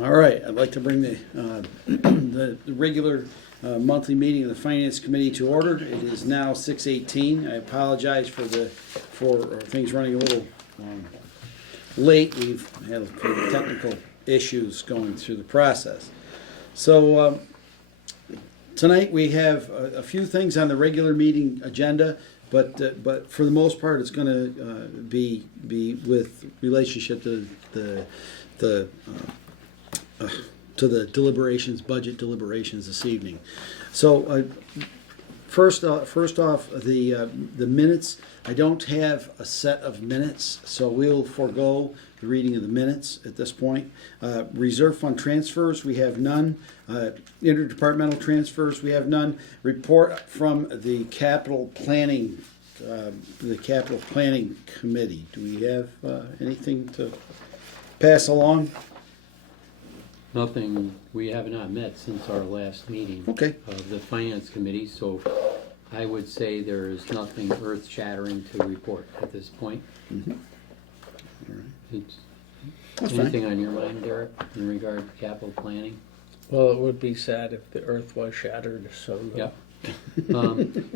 All right, I'd like to bring the, the regular monthly meeting of the Finance Committee to order. It is now 6:18. I apologize for things running a little late. We've had a few technical issues going through the process. So tonight we have a few things on the regular meeting agenda, but for the most part, it's going to be with relationship to the deliberations, budget deliberations this evening. So first off, the minutes. I don't have a set of minutes, so we'll forego the reading of the minutes at this point. Reserve fund transfers, we have none. Interdepartmental transfers, we have none. Report from the capital planning committee. Do we have anything to pass along? Nothing. We have not met since our last meeting of the Finance Committee, so I would say there is nothing earth-shattering to report at this point. Mm-hmm. All right. That's Anything fine. on your mind, Derek, in regard to capital planning? Well, it would be sad if the earth was shattered, so... Yep.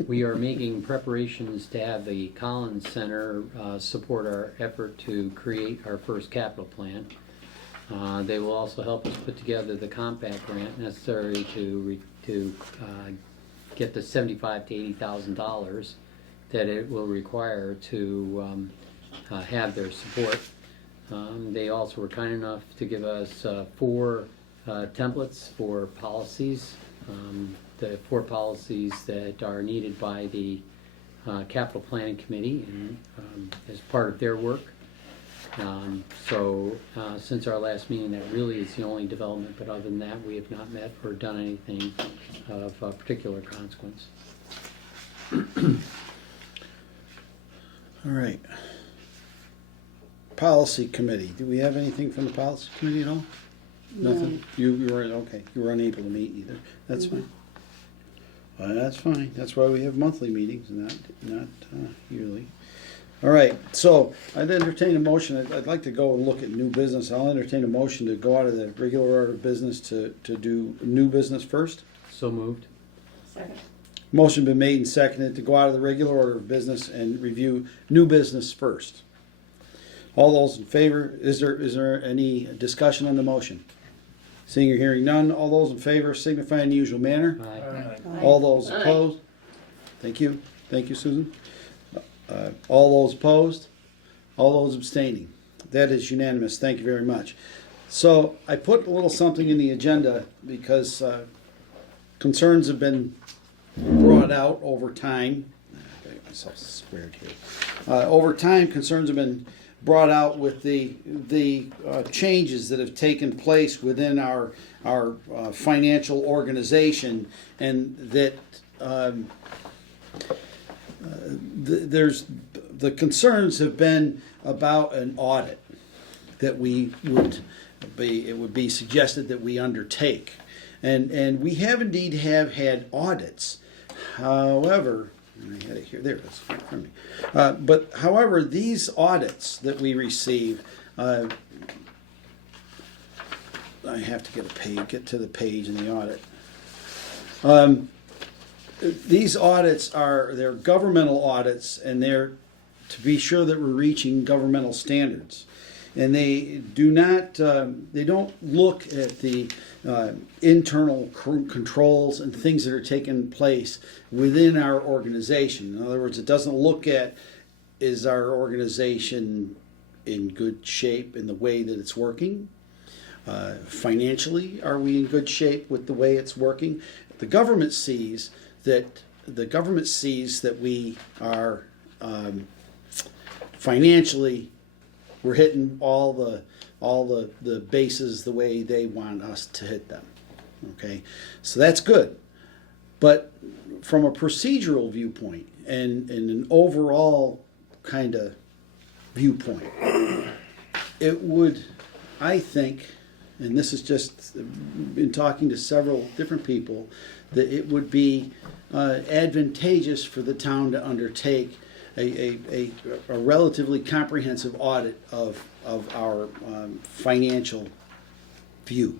We are making preparations to have the Collins Center support our effort to create our first capital plan. They will also help us put together the compact grant necessary to get the $75,000 to $80,000 that it will require to have their support. They also were kind enough to give us 4 templates for policies, the 4 policies that are needed by the Capital Planning Committee and as part of their work. Since our last meeting, that really is the only development, but other than that, we have not met or done anything of particular consequence. All right. Policy committee. Do we have anything from the policy committee at all? No. Nothing? You were okay. You were unable to meet either. That's fine. Well, that's fine. That's why we have monthly meetings, not yearly. All right, so I'd entertain a motion. I'd like to go and look at new business. I'll entertain a motion to go out of the regular order of business to do new business first. So moved. Second. Motion been made and seconded to go out of the regular order of business and review new business first. All those in favor, is there any discussion on the motion? Seeing or hearing none, all those in favor signify in the usual manner. Aye. All those opposed? Thank you. Thank you, Susan. All those opposed? All those abstaining? That is unanimous. Thank you very much. So I put a little something in the agenda because concerns have been brought out over time. I got myself squared here. Over time, concerns have been brought out with the changes that have taken place within our financial organization, and that there's the concerns have been about an audit that it would be suggested that we undertake, and we have indeed had audits. However, I had it here. There it is. Right in front of me. But however, these audits that we receive, I have to get to the page in the audit. These audits they're governmental audits, and they're to be sure that we're reaching governmental standards. And they don't look at the internal controls and things that are taking place within our organization. In other words, it doesn't look at, is our organization in good shape in the way that it's working? Financially, are we in good shape with the way it's working? The government sees that we are financially, we're hitting all the bases the way they want us to hit them. Okay, so that's good. But from a procedural viewpoint and an overall kind of viewpoint, it would, I think, and this is just in talking to several different people, that it would be advantageous for the town to undertake a relatively comprehensive audit of our financial view.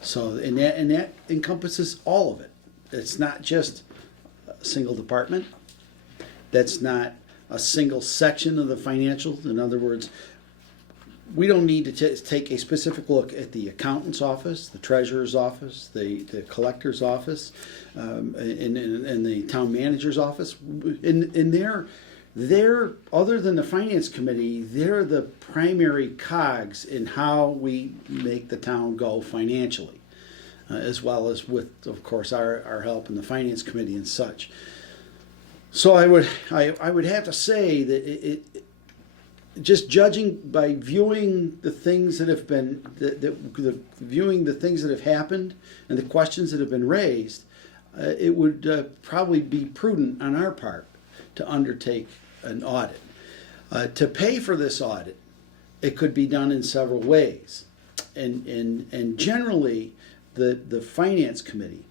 So, and that encompasses all of it. It's not just a single department. That's not a single section of the financials. In other words, we don't need to take a specific look at the accountant's office, the treasurer's office, the collector's office, and the town manager's office. In they're other than the finance committee, they're the primary cogs in how we make the town go financially, as well as with, of course, our help in the finance committee and such. So I would have to say that it just judging by viewing the things that have been viewing the things that have happened and the questions that have been raised, it would probably be prudent on our part to undertake an audit. To pay for this audit, it could be done in several ways, and generally the finance committee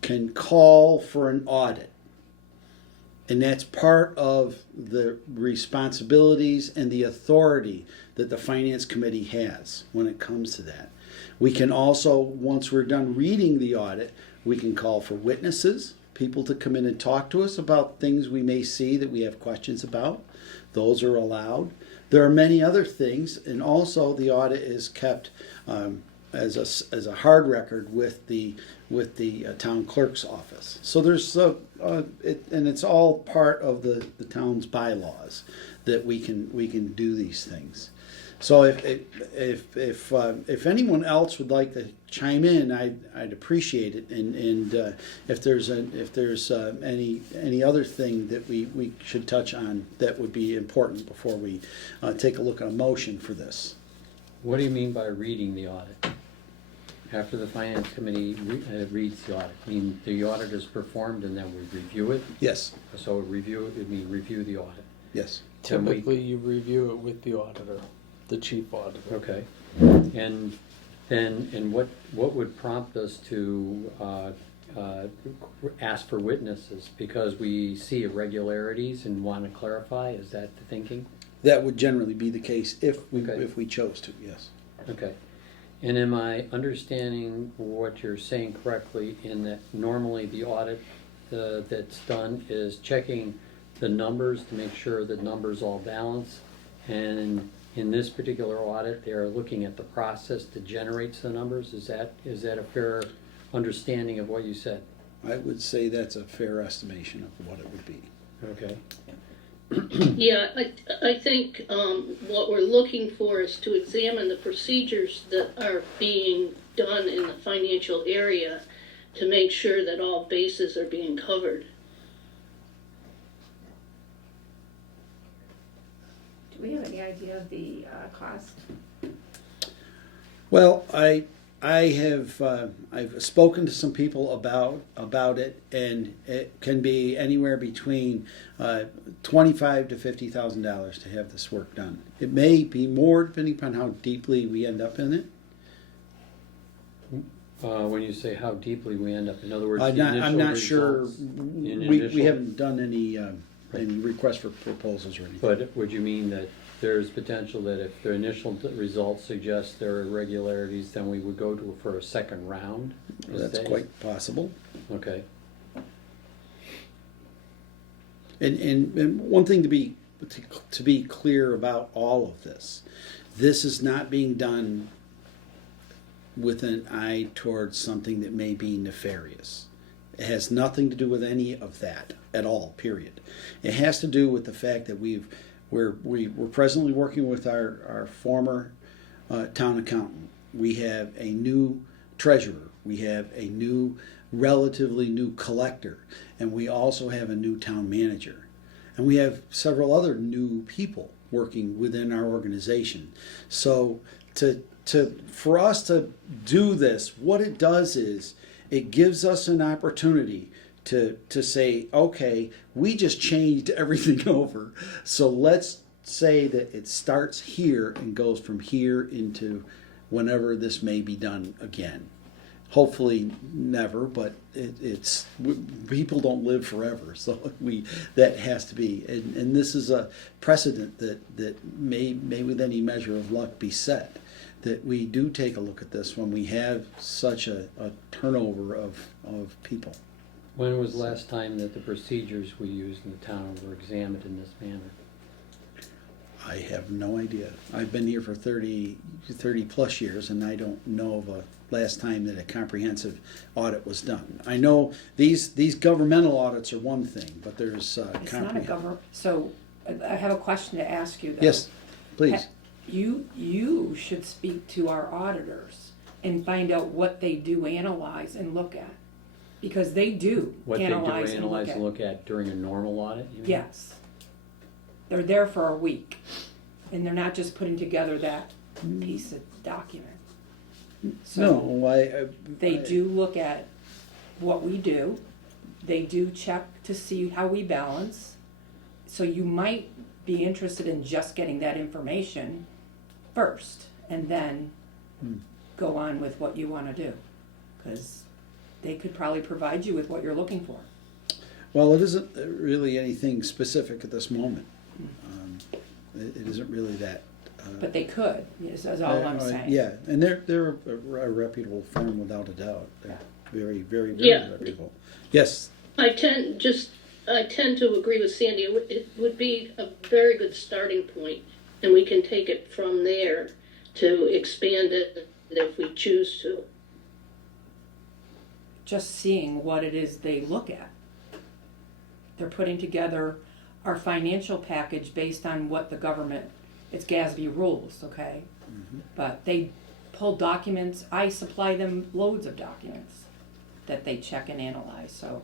can call for an audit. And that's part of the responsibilities and the authority that the Finance Committee has when it comes to that. We can also, once we're done reading the audit, we can call for witnesses, people to come in and talk to us about things we may see that we have questions about. Those are allowed. There are many other things, and also the audit is kept as a hard record with the town clerk's office. So there's and it's all part of the town's bylaws that we can do these things. So if anyone else would like to chime in, I'd appreciate it. And if there's any other thing that we should touch on that would be important before we take a look at a motion for this. What do you mean by reading the audit? After the finance committee reads the audit, I mean the audit is performed and then we review it? Yes. So review the audit. Yes. Typically, you review it with the auditor, the chief auditor. Okay. And what would prompt us to ask for witnesses? Because we see irregularities and want to clarify? Is that the thinking? That would generally be the case if Okay. we chose to, yes. Okay. And am I understanding what you're saying correctly in that normally the audit that's done is checking the numbers to make sure the numbers all balance? And in this particular audit, they are looking at the process that generates the numbers? Is that a fair understanding of what you said? I would say that's a fair estimation of what it would be. Okay. Yeah, I think what we're looking for is to examine the procedures that are being done in the financial area to make sure that all bases are being covered. Do we have any idea of the cost? Well, I've spoken to some people about it, and it can be anywhere between $25,000 to $50,000 to have this work done. It may be more depending upon how deeply we end up in it. When you say how deeply we end up, in other words, I'm not sure. We haven't done any requests for proposals or anything. But would you mean that there's potential that if the initial results suggest there are irregularities, then we would go for a second round? That's quite possible. Okay. And one thing to be clear about all of this is not being done with an eye towards something that may be nefarious. It has nothing to do with any of that at all, period. It has to do with the fact that we're presently working with our former town accountant. We have a new treasurer. We have a relatively new collector. And we also have a new town manager. And we have several other new people working within our organization. So for us to do this, what it does is it gives us an opportunity to say, okay, we just changed everything over. So let's say that it starts here and goes from here into whenever this may be done again. Hopefully never, but people don't live forever, so that has to be. And this is a precedent that may with any measure of luck be set. that we do take a look at this when we have such a turnover of people. When was the last time that the procedures we used in the town were examined in this manner? I have no idea. I've been here for 30 plus years, and I don't know of a last time that a comprehensive audit was done. I know these governmental audits are one thing, but there's It's not a comprehensive. government, so I have a question to ask you though. Yes, please. You should speak to our auditors and find out what they do analyze and look at. Because they do What they do analyze and analyze look and at. look at during a normal audit, you mean? Yes. They're there for a week, and they're not just putting together that piece of document. So No, they do look at what we do. They do check to see how we balance. So you might be interested in just getting that information first, and then go on with what you want to do. Because they could probably provide you with what you're looking for. Well, it isn't really anything specific at this moment. It isn't really that. But they could, is all I'm saying. Yeah, and they're a reputable firm without a doubt. They're very, very, very Yeah. reputable. Yes. I tend to agree with Sandy. It would be a very good starting point, and we can take it from there to expand it if we choose to. Just seeing what it is they look at. They're putting together our financial package based on what the government, it's GASB rules, okay? But they pull documents, I supply them loads of documents that they check and analyze, so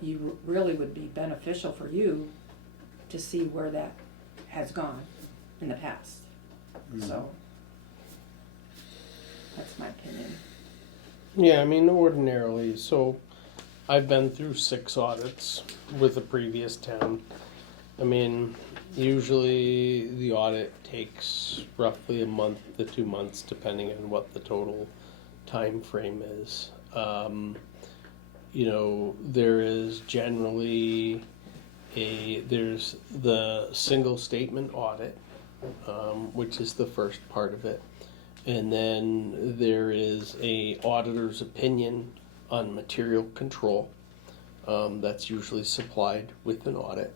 you really would be beneficial for you to see where that has gone in the past. So, that's my opinion. Yeah, I mean, ordinarily, so I've been through 6 audits with the previous town. I mean, usually the audit takes roughly a month to 2 months, depending on what the total time frame is. You know, there is generally there's the single statement audit, which is the first part of it. And then there is a auditor's opinion on material control. That's usually supplied with an audit.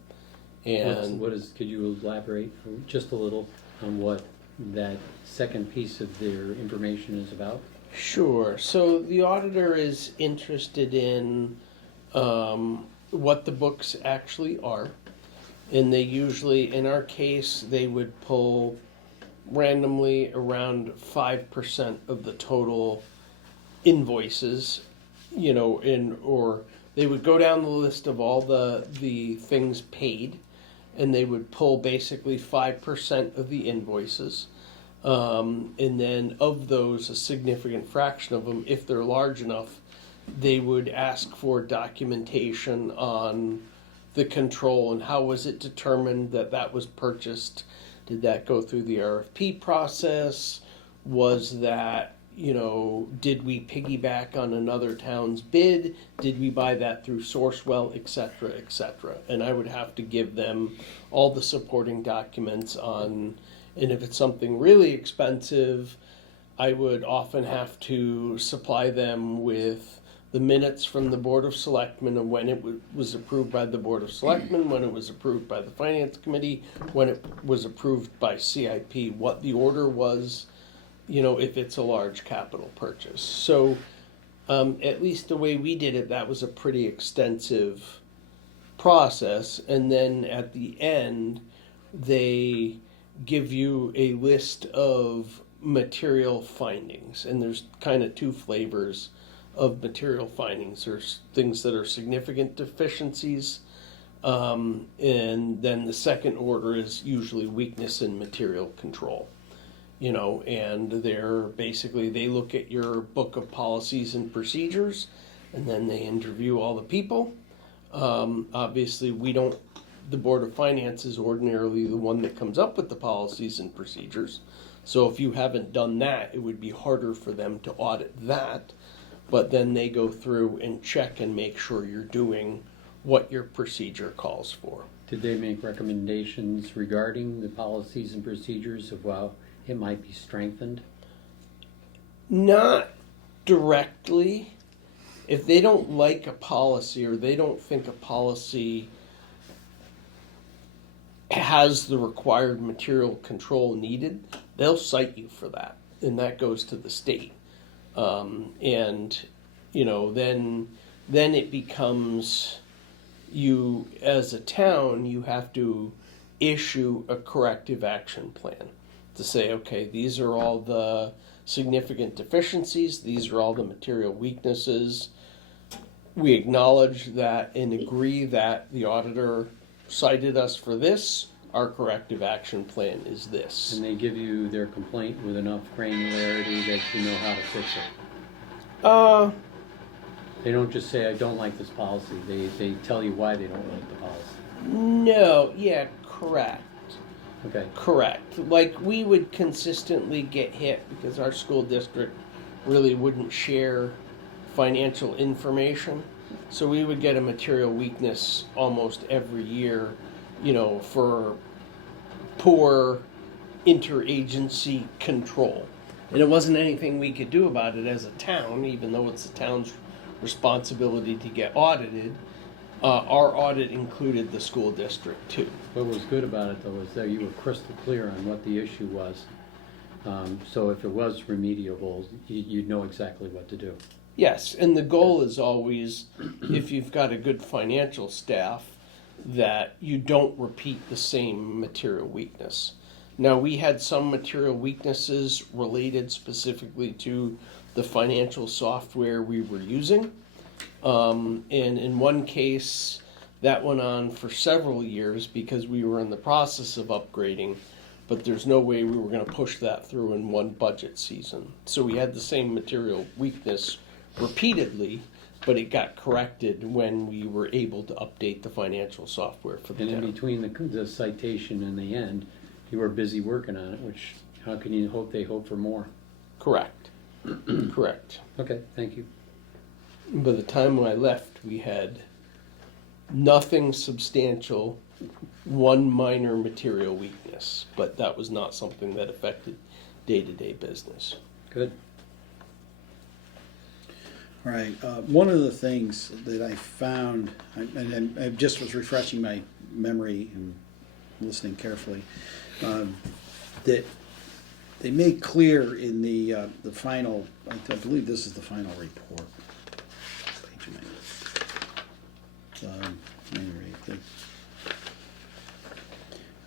And Could you elaborate just a little on what that second piece of their information is about? sure. So the auditor is interested in what the books actually are. And they usually, in our case, they would pull randomly around 5% of the total invoices, you know, or they would go down the list of all the things paid, and they would pull basically 5% of the invoices. And then of those, a significant fraction of them, if they're large enough, they would ask for documentation on the control and how was it determined that that was purchased. Did that go through the RFP process? Was that, you know, did we piggyback on another town's bid? Did we buy that through Sourcewell, et cetera, et cetera? And I would have to give them all the supporting documents on, and if it's something really expensive, I would often have to supply them with the minutes from the Board of Selectmen and when it was approved by the Board of Selectmen, when it was approved by the Finance Committee, when it was approved by CIP, what the order was, you know, if it's a large capital purchase. So at least the way we did it, that was a pretty extensive process. And then at the end, they give you a list of material findings. And there's kind of 2 flavors of material findings. There's things that are significant deficiencies, and then the second order is usually weakness in material control. You know, and they're basically, they look at your book of policies and procedures, and then they interview all the people. Obviously, the Board of Finance is ordinarily the one that comes up with the policies and procedures. So if you haven't done that, it would be harder for them to audit that. But then they go through and check and make sure you're doing what your procedure calls for. Did they make recommendations regarding the policies and procedures of how it might be strengthened? Not directly. If they don't like a policy or they don't think a policy has the required material control needed, they'll cite you for that, and that goes to the state. And then it becomes, you as a town, you have to issue a corrective action plan to say, okay, these are all the significant deficiencies, these are all the material weaknesses. We acknowledge that and agree that the auditor cited us for this. Our corrective action plan is this. And they give you their complaint with enough granularity that you know how to fix it. They don't just say, I don't like this policy. They tell you why they don't like the policy. No, yeah, correct. Okay. Correct. Like, we would consistently get hit because our school district really wouldn't share financial information. So we would get a material weakness almost every year, for poor interagency control. And it wasn't anything we could do about it as a town, even though it's the town's responsibility to get audited. Our audit included the school district too. What was good about it, though, is that you were crystal clear on what the issue was. So if it was remediable, you'd know exactly what to do. Yes, and the goal is always, if you've got a good financial staff, that you don't repeat the same material weakness. Now, we had some material weaknesses related specifically to the financial software we were using. And in one case, that went on for several years because we were in the process of upgrading, but there's no way we were going to push that through in one budget season. So we had the same material weakness repeatedly, but it got corrected when we were able to update the financial software for the And in town. between the citation and the end, you were busy working on it, which, how can you hope they hope for more? Correct. Correct. Okay, thank you. By the time I left, we had nothing substantial, one minor material weakness, but that was not something that affected day-to-day business. Good. All right. One of the things that I found, and I just was refreshing my memory and listening carefully, that they made clear in the final, I believe this is the final report. Page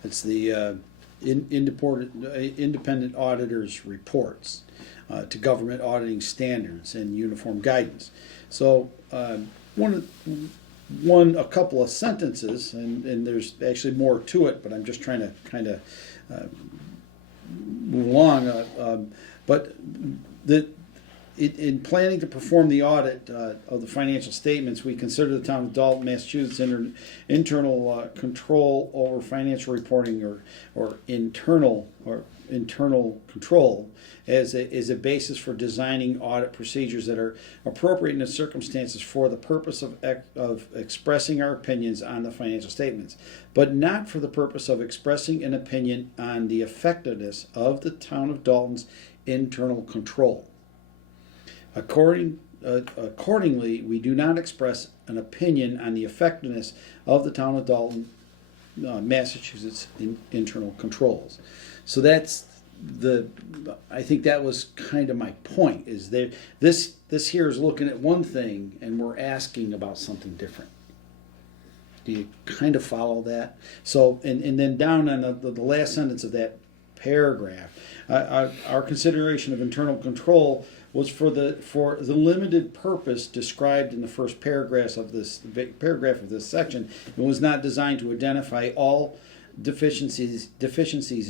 it's the independent auditors' reports to government auditing standards and uniform guidance. So a couple of sentences, and there's actually more to it, but I'm just trying to kind of move along. But in planning to perform the audit of the financial statements, we consider the town of Dalton, Massachusetts internal control over financial reporting or internal control as a basis for designing audit procedures that are appropriate in the circumstances for the purpose of expressing our opinions on the financial statements, but not for the purpose of expressing an opinion on the effectiveness of the town of Dalton's internal control. Accordingly, we do not express an opinion on the effectiveness of the town of Dalton, Massachusetts internal controls. So that's I think that was kind of my point, is that this here is looking at one thing and we're asking about something different. Do you kind of follow that? So, and then down on the last sentence of that paragraph, our consideration of internal control was for the limited purpose described in the first paragraph of this section, and was not designed to identify all deficiencies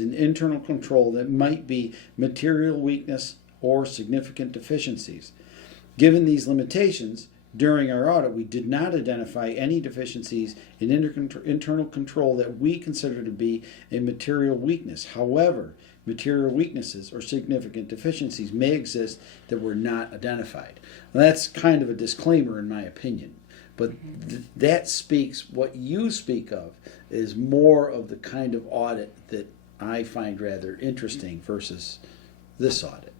in internal control that might be material weakness or significant deficiencies. Given these limitations, during our audit, we did not identify any deficiencies in internal control that we consider to be a material weakness. However, material weaknesses or significant deficiencies may exist that were not identified. Now, that's kind of a disclaimer in my opinion, but that speaks, what you speak of is more of the kind of audit that I find rather interesting versus this audit.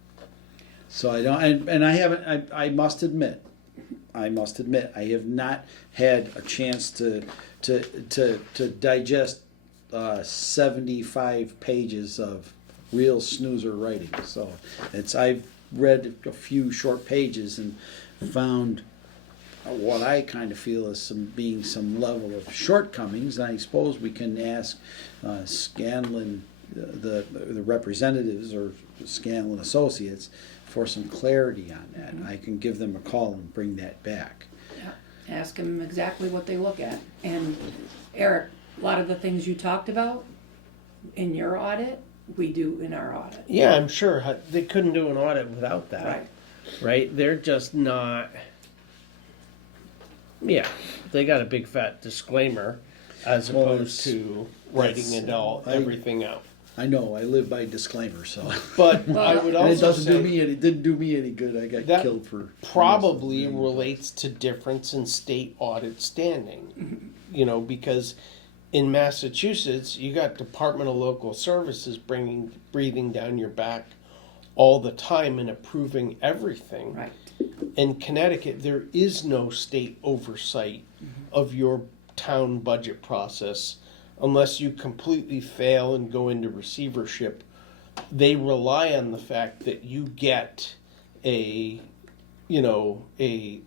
So I don't, and I haven't, I must admit, I have not had a chance to digest 75 pages of real snoozer writing. So I've read a few short pages and found what I kind of feel is some level of shortcomings. And I suppose we can ask Scanlon, the representatives, or Scanlon Associates, for some clarity on that. I can give them a call and bring that back. Yeah. Ask them exactly what they look at. And Eric, a lot of the things you talked about in your audit, we do in our audit. Yeah, I'm sure they couldn't do an audit without that. Right. Right? They're just not. Yeah, they got a big fat disclaimer as opposed to writing it all, everything out. I know, I live by disclaimer, so. But I would And it also doesn't do say me any, it didn't do me any good. I got that killed for. probably relates to difference in state audit standing. You know, because in Massachusetts, you got Department of Local Services breathing down your back all the time and approving everything. Right. In Connecticut, there is no state oversight of your town budget process unless you completely fail and go into receivership. They rely on the fact that you get a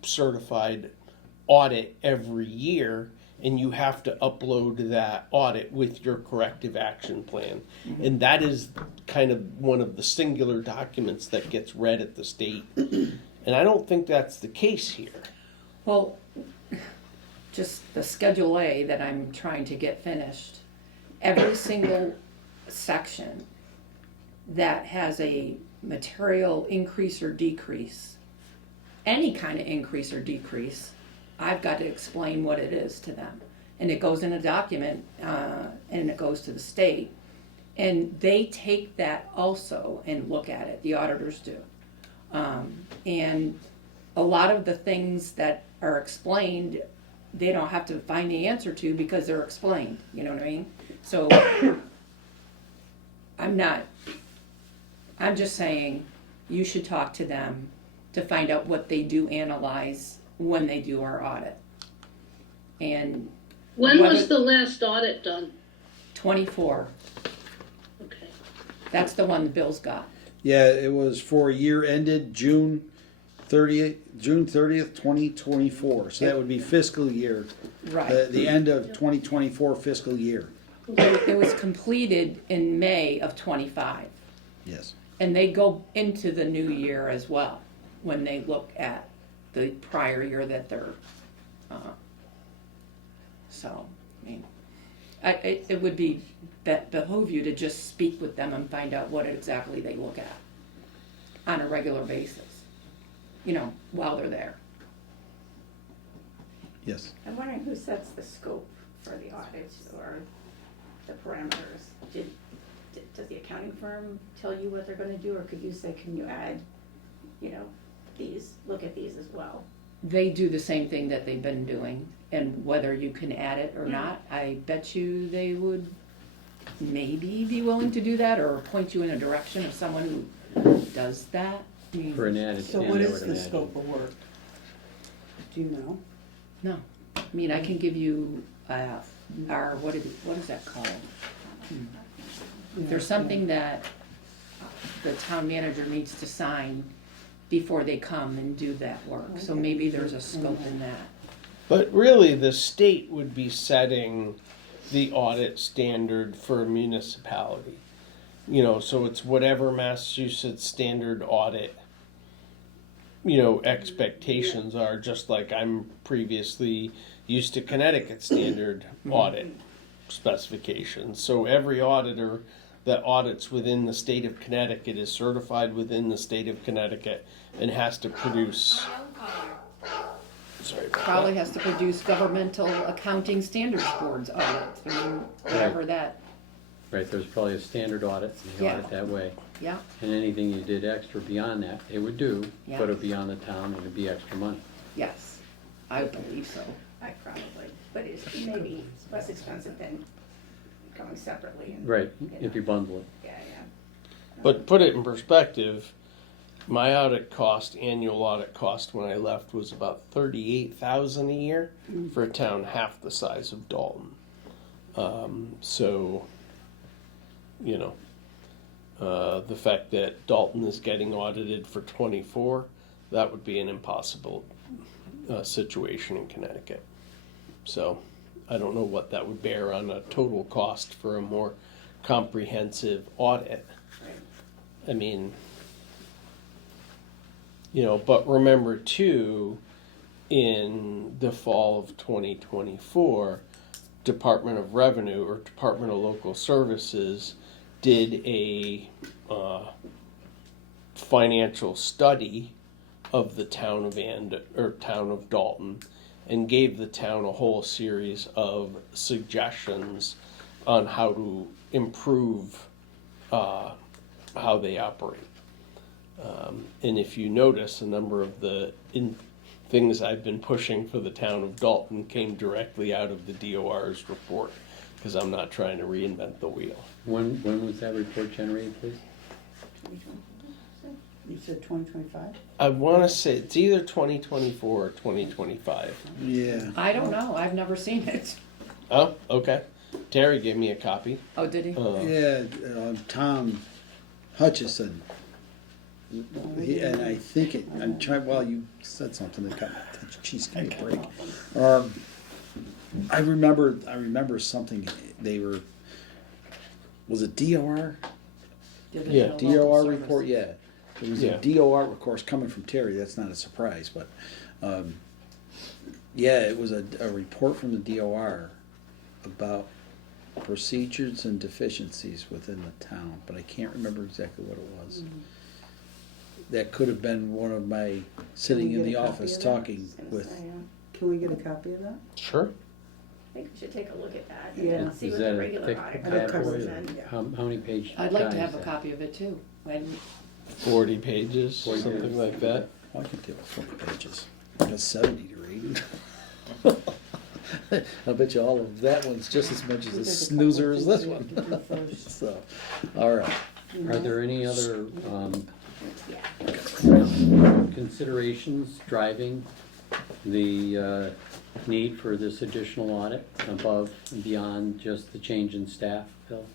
certified audit every year, and you have to upload that audit with your corrective action plan. And that is kind of one of the singular documents that gets read at the state. And I don't think that's the case here. Well, just the Schedule A that I'm trying to get finished, every single section that has a material increase or decrease, any kind of increase or decrease, I've got to explain what it is to them. And it goes in a document, and it goes to the state. And they take that also and look at it, the auditors do. And a lot of the things that are explained, they don't have to find the answer to because they're explained, you know what I mean? So I'm just saying you should talk to them to find out what they do analyze when they do our audit. And When was the last audit done? 24, Okay. that's the one Bill's got. Yeah, it was for a year ended June 30th, 2024. So that would be fiscal year, Right. the end of 2024 fiscal year. It was completed in May of 25. Yes. And they go into the new year as well when they look at the prior year that they're, so, I mean, it would behoove you to just speak with them and find out what exactly they look at on a regular basis, while they're there. Yes. I'm wondering who sets the scope for the audit or the parameters? Does the accounting firm tell you what they're gonna do, or could you say, can you add, look at these as well? They do the same thing that they've been doing, and whether you can add it or not, I bet you they would maybe be willing to do that or point you in a direction of someone who does that. I mean, For an added So what is the scope of work? Do you know? no, I mean, I can give you our, what is that called? If there's something that the town manager needs to sign before they come and do that work, so maybe there's a scope in that. But really, the state would be setting the audit standard for a municipality. So it's whatever Massachusetts standard audit, expectations are, just like I'm previously used to Connecticut standard audit specifications. So every auditor that audits within the state of Connecticut is certified within the state of Connecticut and has to produce. Sorry about Probably that. has to produce governmental accounting standards boards audits, I mean, whatever Right. that, Right, there's probably a standard audit, and they Yeah. audit that way. yeah, And anything you did extra beyond that, they would do, Yeah. but it'd be on the town, and it'd be extra money. yes, I believe so. I probably, but it's maybe less expensive than going separately. And, Right, if you bundle it. Yeah. But put it in perspective, my annual audit cost when I left was about $38,000 a year for a town half the size of Dalton. So, you know, the fact that Dalton is getting audited for 24, that would be an impossible situation in Connecticut. So I don't know what that would bear on a total cost for a more comprehensive audit. I mean, you know, but remember too, in the fall of 2024, Department of Revenue or Department of Local Services did a financial study of the town of Dalton, and gave the town a whole series of suggestions on how to improve how they operate. And if you notice, a number of the things I've been pushing for the town of Dalton came directly out of the DOR's report, because I'm not trying to reinvent the wheel. When was that report generated, please? You said 2025? I want to say it's either 2024 or 2025. Yeah. I don't know, I've never seen it. Oh, okay. Terry gave me a copy. Oh, did he? Yeah, Tom Hutchison. And I think I'm trying, well, you said something that got my attention. Jeez, give me a break. I remember something, was it DOR? Yeah, Divisional DOR Local report, Services. yeah. It was Yeah. a DOR, of course, coming from Terry, that's not a surprise, but, yeah, it was a report from the DOR about procedures and deficiencies within the town, but I can't remember exactly what it was. That could have been one of my sitting we in get the a copy office of that? talking with, Can we get a copy of that? Sure. I think we should take a look at that Yeah. and see Is what that the a regular thick audit bad covers boy? and. Yeah. How many page? I'd like to guide have is a that? copy of it too. And 40 pages, 40 something pages. like that. well, I can deal with 40 pages. I got 70 to read. I bet you all of that one's just as much as a There's a snoozer couple as this things we have one. to do first. So, all right. Are there any other considerations driving the need for this additional audit above and beyond just the change in staff, Bill?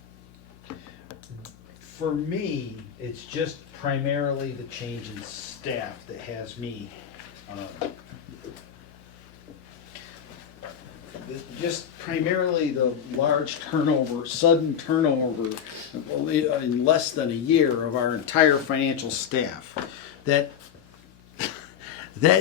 For me, it's just primarily the change in staff that has me, Just primarily the large turnover, sudden turnover, in less than a year of our entire financial staff. That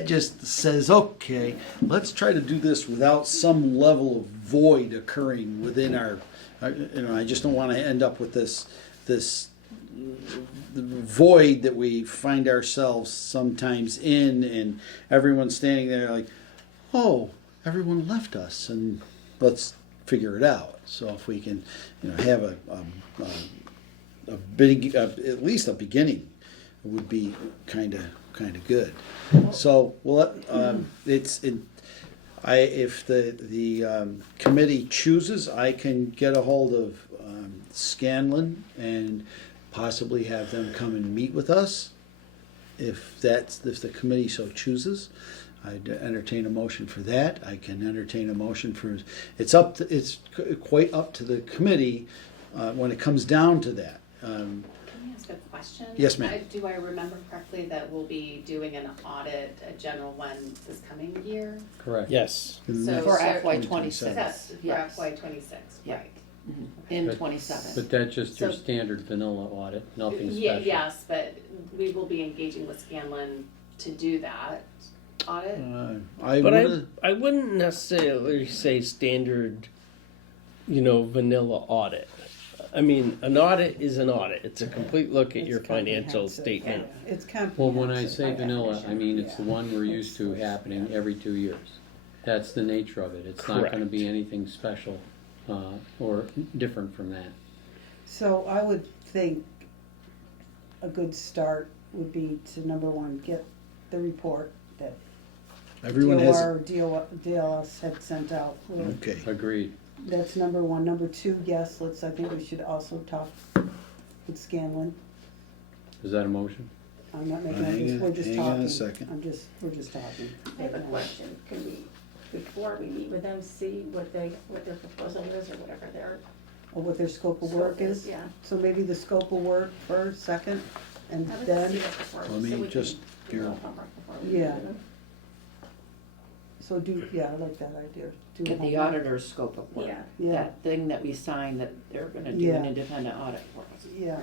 just says, okay, let's try to do this without some level of void occurring within our, I just don't want to end up with this void that we find ourselves sometimes in, and everyone's standing there like, oh, everyone left us, and let's figure it out. So if we can, have a big, at least a beginning, would be kind of good. So if the committee chooses, I can get a hold of Scanlon and possibly have them come and meet with us, if the committee so chooses. I'd entertain a motion for that. I can entertain a motion for, it's quite up to the committee when it comes down to that. Can I ask a question? Yes, ma'am. Do I remember correctly that we'll be doing an audit, a general one this coming year? Correct. Yes. So for cer- FY Is 26. that for Yes. FY 26, Yeah. right? In But- 27. But that's just your So- standard vanilla audit, nothing Yeah, special. yes, but we will be engaging with Scanlon to do that audit. I wouldn't necessarily say standard, vanilla audit. I mean, an audit is an audit. It's a complete look at It's your financial comprehensive. statement. It's comprehensive. Well, when I say by vanilla, I definition. mean it's the Yeah. one we're used to happening every 2 years. That's the nature of it. It's not gonna Correct. be anything special, or different from that. So I would think a good start would be to, number one, get the report that Everyone has, DLS had sent out. okay. Agreed. That's number one. Number two, yes, I think we should also talk with Scanlon. Is that a motion? I'm not making, we're just Hang on a talking. second. We're just talking. I have a question. Can we, before we meet with them, see what their proposal is or whatever their Or what their scope of work is? Yeah. So maybe the scope of work first, second, and I would then, see it before, Let so me we can just- do a your- little homework before we Yeah. meet with them. so do, yeah, I like that idea. Do Get the homework. auditor's scope of work. Yeah. Yeah, That thing that we signed that they're gonna do an Yeah. independent audit for us. yeah.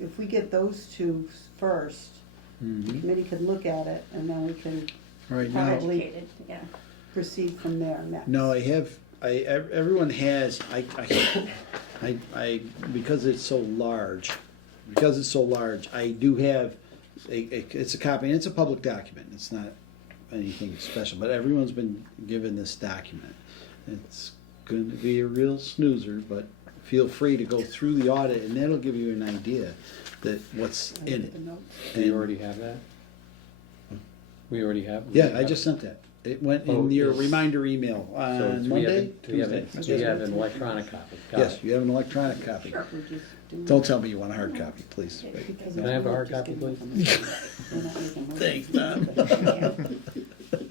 If we get those two first, the Mhm. committee can look at it, and then we can All right, How now, educated, yeah. proceed from there next. no, everyone has, because it's so large, I do have it's a copy, and it's a public document, it's not anything special, but everyone's been given this document. It's going to be a real snoozer, but feel free to go through the audit, and that'll give you an idea that what's I in need it. the notes. Do you already have that? We already have? Yeah, I just sent that. It went Oh, in your is- reminder email So on do we have Monday, it- do we have Tuesday. it- do we have an electronic copy? Got Yes, it. you have an electronic copy. Sure, we're just doing- Don't tell me you want a hard copy, please. because Can I have a hard just copy, give please? them we're not making motions. Thanks, Bob.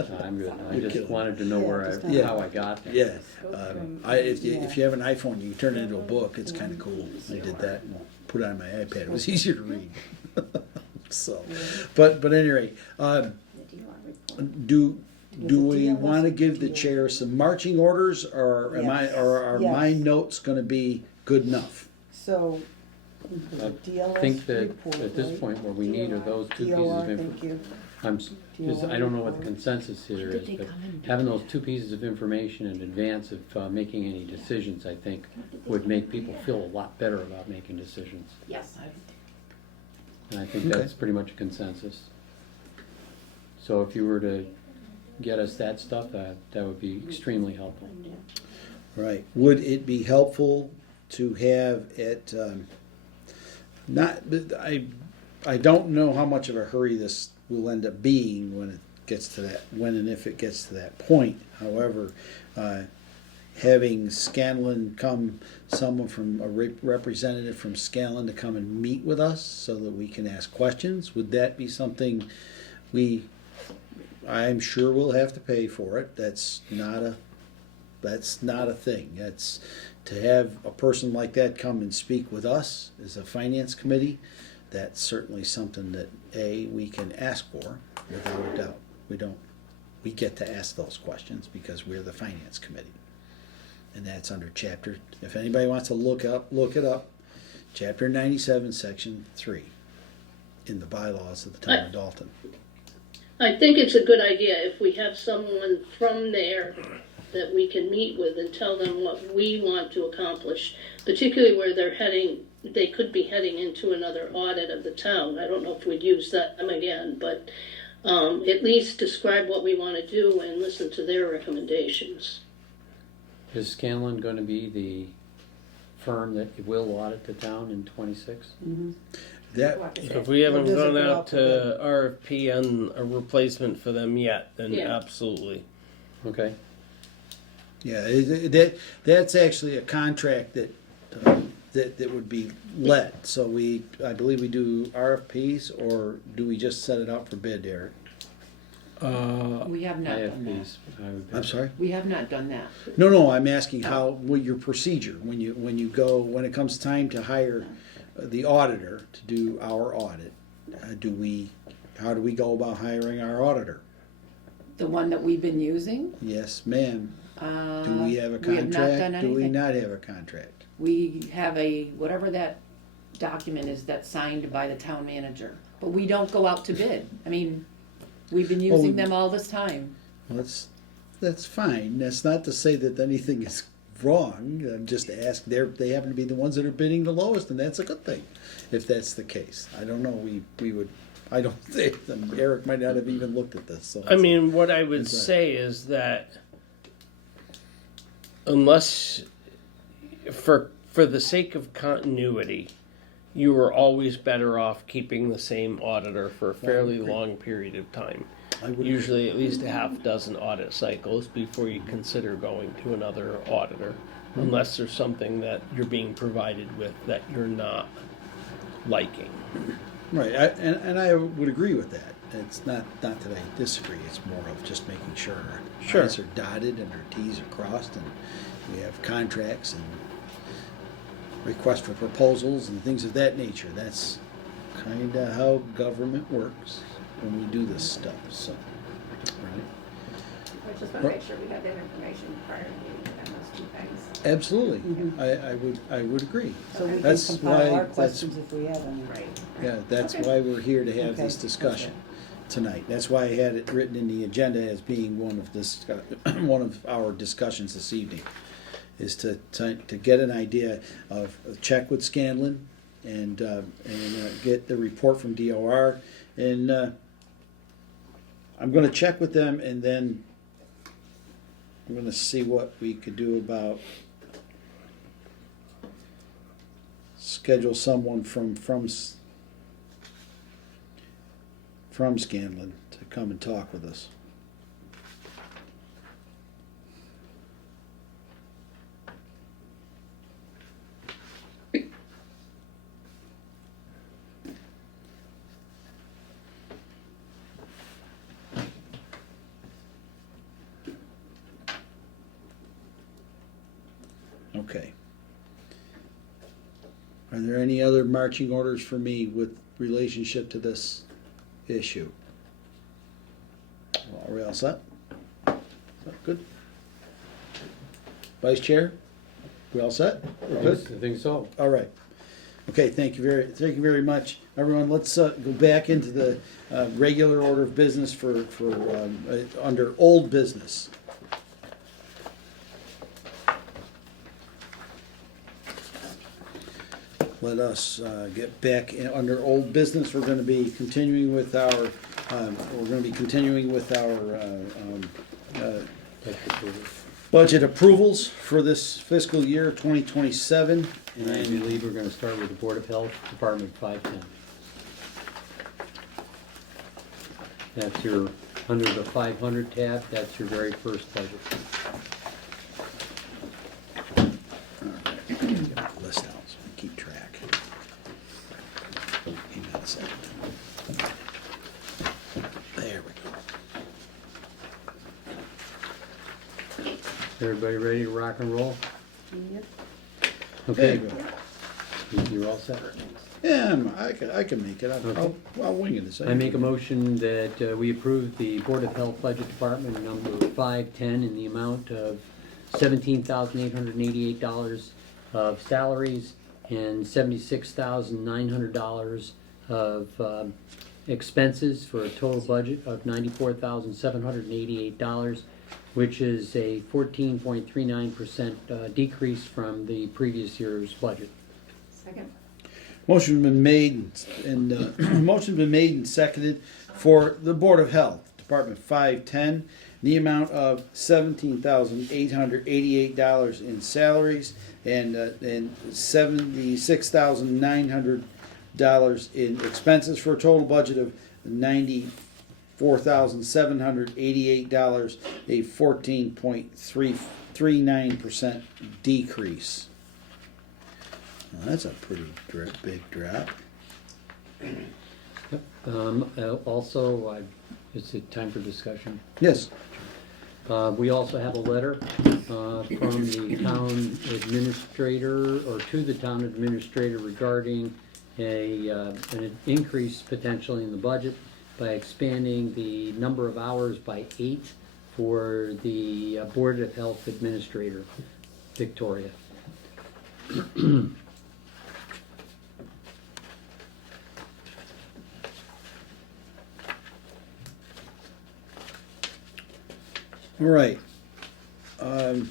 No, I'm good. I You're just killing wanted to know Yeah, where just I, not- how I got there. Yeah, from- if you have an iPhone, you can turn it into a book, it's kinda cool. I did that, and put it on my iPad, it was easier to read. So, but at any rate, The DLR report. do the we deal wanna wasn't give the deal. chair some marching orders, or Yes. are my Yes. notes gonna be good enough? So, I DLS think that report, at this right? point, what we need are those two pieces DLR, of thank information. you. I don't know what the consensus here is, but having those two pieces of information in advance of making any decisions, I think, would make people feel a lot better about making decisions. Yes. And I think Okay. that's pretty much a consensus. So if you were to get us that stuff, that would be extremely helpful. Right. Would it be helpful to have it, not, I don't know how much of a hurry this will end up being when it gets to that, when and if it gets to that point. However, having Scanlon come, someone from, a representative from Scanlon to come and meet with us so that we can ask questions, would that be something I'm sure we'll have to pay for it. That's not a thing. That's to have a person like that come and speak with us as a finance committee. That's certainly something that we can ask for without a doubt. We get to ask those questions because we're the finance committee, and that's under chapter. If anybody wants to look it up. Chapter 97, section 3, in the bylaws of the town of Dalton. I think it's a good idea if we have someone from there that we can meet with and tell them what we want to accomplish, particularly where they could be heading into another audit of the town. I don't know if we'd use them again, but at least describe what we want to do and listen to their recommendations. Is Scanlon going to be the firm that will audit the town in '26? That If we haven't Does it gone go out out to to RFP on a replacement for them yet, then Yeah. absolutely. Okay. Yeah, that's actually a contract that would be let. So I believe we do RFPs, or do we just set it out for bid, Eric? We have not done that. IFBs, I would I'm bet. sorry? We have not done that. No, I'm asking what your procedure, when it comes time to hire the auditor to do our audit, how do we go about hiring our auditor? The one that we've been using, Yes, ma'am. Do we have a we have not done contract? Do we anything. not have a contract? We have whatever that document is that's signed by the town manager, but we don't go out to bid. I mean, we've been using them all this time. Well, that's fine. That's not to say that anything is wrong. I'm just ask. They happen to be the ones that are bidding the lowest, and that's a good thing, if that's the case. I don't know. We would. I don't think Eric might not have even looked at this. So I mean, what I would That's right. say is that unless, for the sake of continuity, you are always better off keeping the same auditor for a fairly long period of time. I would Usually at least a half dozen audit cycles before you consider going to another auditor, unless there's something that you're being provided with that you're not liking. Right, and I would agree with that. It's not that I disagree, it's more of just making sure our Sure. I's are dotted and our T's are crossed, and we have contracts and requests for proposals and things of that nature. That's kinda how government works when we do this stuff, so, right? I just wanna make sure we have that information prior to meeting on those two things. Absolutely, Mhm. I would agree. So we can That's compile why- our that's- questions if we have any. Right. Yeah, that's Okay. why we're here to have this Okay. discussion tonight. That's why I had it written in the agenda as being one of this, one of our discussions this evening, is to get an idea of, check with Scanlon and get the report from DOR. And I'm gonna check with them, and then I'm gonna see what we could do about schedule someone from Scanlon to come and talk with us. Okay. Are there any other marching orders for me with relationship to this issue? Well, are we all set? Is that good? Vice Chair? We all set? We're I good? think so. All right. Okay, thank you very much. Everyone, let's go back into the regular order of business for under old business. Let us get back under old business. We're going to be continuing with our budget approvals for this fiscal year 2027. And I believe we're gonna start with the Board of Health, Department 510. That's your, under the 500 tab, that's your very first budget. Get the list out so we keep track. Hang on a second. There we go. Everybody ready to rock and roll? Yep. There you Okay, go. you're all set. Yeah, I can make it. Okay. I'll wing it. I make a motion that we approve the Board of Health Budget Department number 510 in the amount of $17,888 of salaries and $76,900 of expenses for a total budget of $94,788, which is a 14.39% decrease from the previous year's budget. Second. Motion's been made and seconded for the Board of Health, Department 510, the amount of $17,888 in salaries and $76,900 in expenses for a total budget of $94,788, a 14.39% decrease. Well, that's a pretty big drop. Also, is it time for discussion? Yes. We also have a letter from the town administrator, or to the town administrator, regarding an increase potentially in the budget by expanding the number of hours by 8 for the Board of Health Administrator, Victoria. All right. The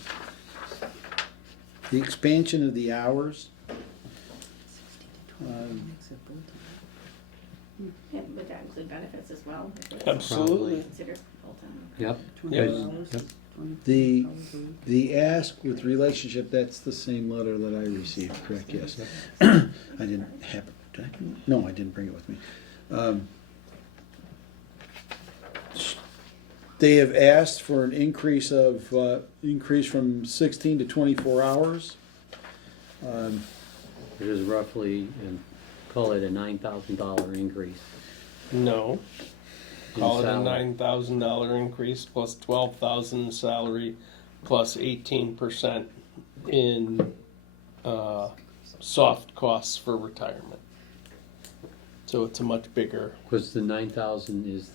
expansion of the hours. Yeah, would that include benefits as well? If it's Absolutely. Considered full-time. Yep. 24 Good. hours, Yep. 20 The the ask with relationship, that's the same letter that I received, correct? Yes. I didn't have it. Did I? No, I didn't bring it with me. They have asked for an increase from 16 to 24 hours. It is roughly, call it a $9,000 increase. No. in Call it a salary. $9,000 increase plus 12,000 in salary plus 18% in soft costs for retirement. So it's a much bigger. Because the 9,000 is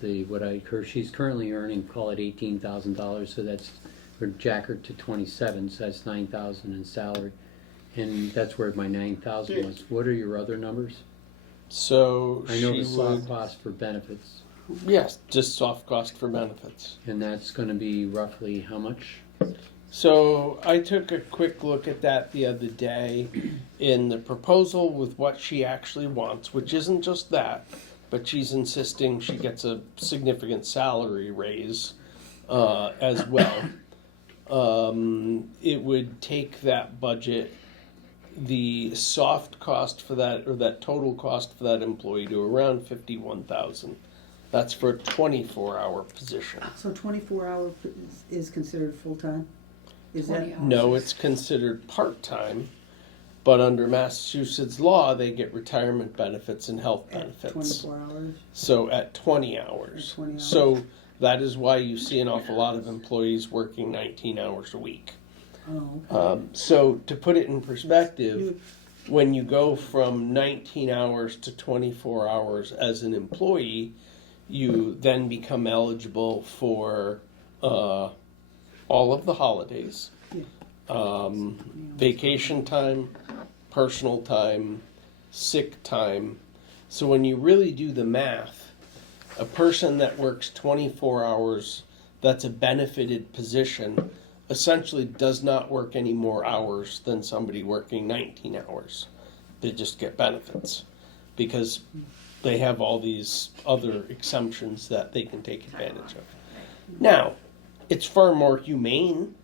she's currently earning, call it $18,000, so that's, or jack her to 27, so that's 9,000 in salary. And that's where my 9,000 was. What are your other numbers? So I know she the soft would, cost for benefits, yes, just soft cost for benefits. and that's gonna be roughly how much? So I took a quick look at that the other day in the proposal with what she actually wants, which isn't just that, but she's insisting she gets a significant salary raise as well. It would take that budget, the soft cost for that, or that total cost for that employee, to around 51,000. That's for a 24-hour position. So 24-hour is considered full-time? Is 20 that? hours. No, it's considered part-time, but under Massachusetts law, they get retirement benefits and health At benefits. 24 hours? So at 20 hours. At 20 hours. So that is why you see an awful lot of employees working 19 hours a week. Oh, okay. So to put it in perspective, when you go from 19 hours to 24 hours as an employee, you then become eligible for all of the holidays, vacation time, personal time, sick time. So when you really do the math, a person that works 24 hours, that's a benefited position, essentially does not work any more hours than somebody working 19 hours. They just get benefits because they have all these other exemptions that they can take advantage of. Now, it's far more humane.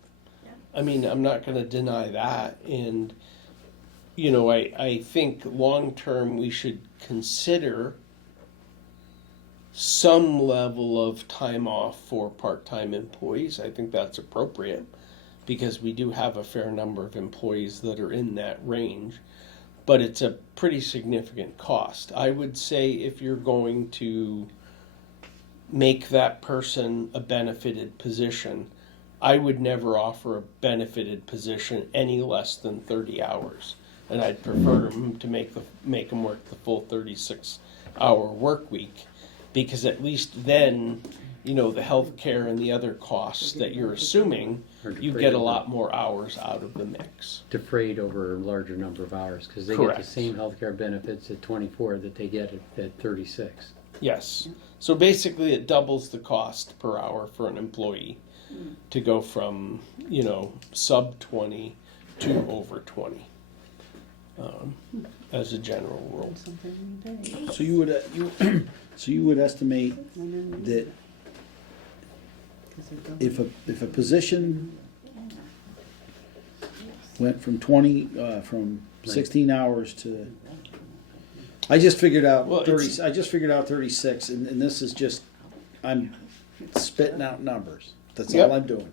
I mean, I'm not going to deny that. And, you know, I think long term we should consider some level of time off for part-time employees. I think that's appropriate because we do have a fair number of employees that are in that range, but it's a pretty significant cost. I would say if you're going to make that person a benefited position, I would never offer a benefited position any less than 30 hours. And I'd prefer to make them work the full 36-hour work week, because at least then, you know, the health care and the other costs that you're assuming, you get a lot more hours out of the mix. Defrayed over a larger number of hours, because they get Correct. the same healthcare benefits at 24 that they get at 36. Yes. So basically it doubles the cost per hour for an employee to go from, you know, sub 20 to over 20 as a general rule. So you would, so you would estimate that if a position went from 16 hours to, I just figured out Well, 30, I just figured out 36, and this is just, I'm spitting out numbers. That's Yep. all I'm doing.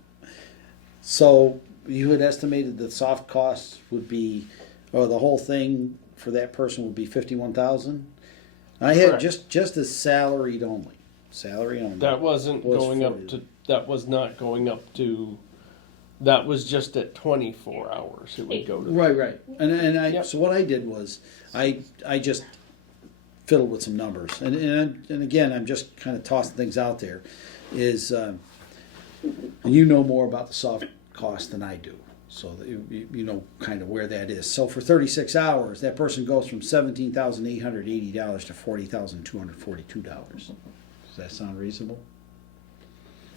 So you had estimated the soft costs would be, or the whole thing for that person would be 51,000. I had Correct. just as salaried only, salary only. That wasn't Was going up 40. to, that was not going up to, that was just at 24 hours it would go to. Right. And I Yep. so what I did was I just fiddled with some numbers, and again I'm just kind of tossing things out there. Is you know more about the soft cost than I do, so that you know kind of where that is. So for 36 hours, that person goes from $17,880 to $40,242. Does that sound reasonable?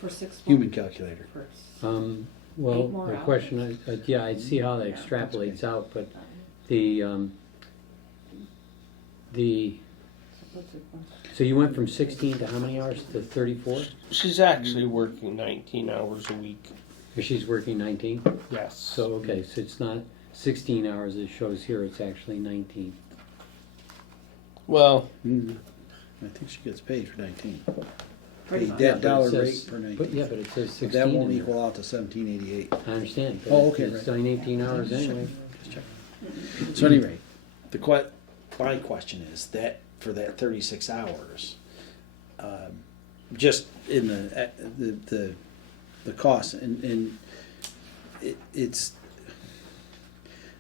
For 6 months. Human calculator. Well, Eight more the hours. question, yeah, I see how that extrapolates out, but the, so you went from 16 to how many hours to 34? She's actually working 19 hours a week. Or she's working 19? Yes. So, okay, so it's not 16 hours it shows here, it's actually 19. Well, I think she gets paid for 19. Pretty Paid much. that Yeah, but it dollar says- rate per 19. But yeah, but it says 16 That won't in there. equal out to 1788. I understand. But Oh, okay, It's right. 18 hours anyway. So anyway, my question is that for that 36 hours, just in the cost, and it's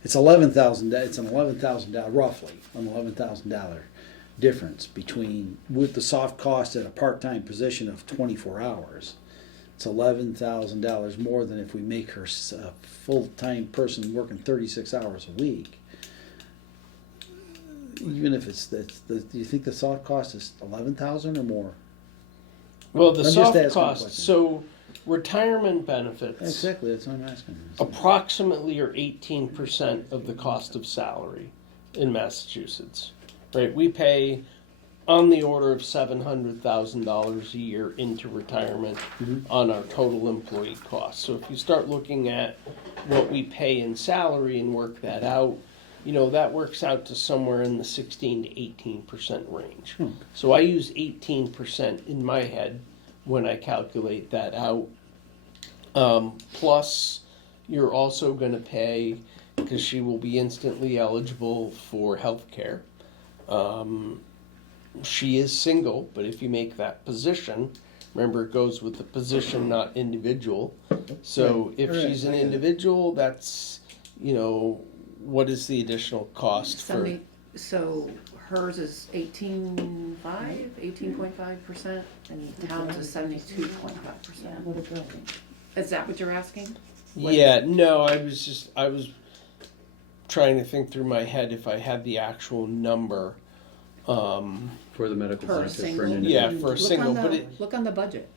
$11,000. It's an $11,000 roughly an $11,000 difference between with the soft cost at a part-time position of 24 hours. It's $11,000 more than if we make her a full-time person working 36 hours a week. Even if it's do you think the soft cost is 11,000 or more? Well, the I'm just soft asking a cost, question. so retirement benefits Exactly, that's what I'm asking. approximately are 18% of the cost of salary in Massachusetts. Right? We pay on the order of $700,000 a year into retirement on our total employee costs. So if you start looking at what we pay in salary and work that out, that works out to somewhere in the 16 to 18% range. So I use 18% in my head when I calculate that out. Plus, you're also going to pay, because she will be instantly eligible for health care. She is single, but if you make that position, remember it goes with the position, not individual. So if Right, she's an individual, that's, what is the additional cost for? So hers is 18.5%, and town's is 72.5%. What a bill. Is that what you're asking? Yeah, no, I was trying to think through my head if I had the actual number. For the medical Per benefit for single? an Yeah, individual. for a single, Look on the budget.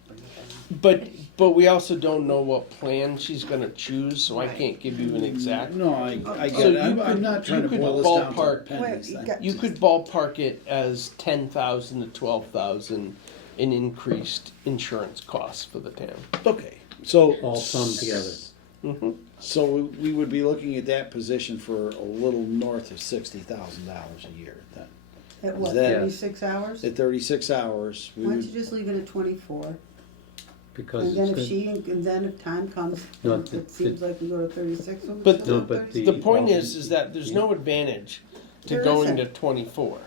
but we also don't know what plan she's going to choose, so I can't give you an exact. No, I get So it. I'm you not trying to could boil this down to ballpark- pennies. Wait, you got- You could ballpark it as 10,000 to 12,000 in increased insurance costs for the town. Okay, so All summed together. Mm-hmm. So we would be looking at that position for a little north of $60,000 a year. Then. At what, That- 36 hours? At 36 hours, we Why don't would. you just leave it at 24? Because And then it's if good. and then if time comes, No, it seems like we go to 36. we'll But still No, go but 36. The point is that there's no advantage to There going isn't. to 24,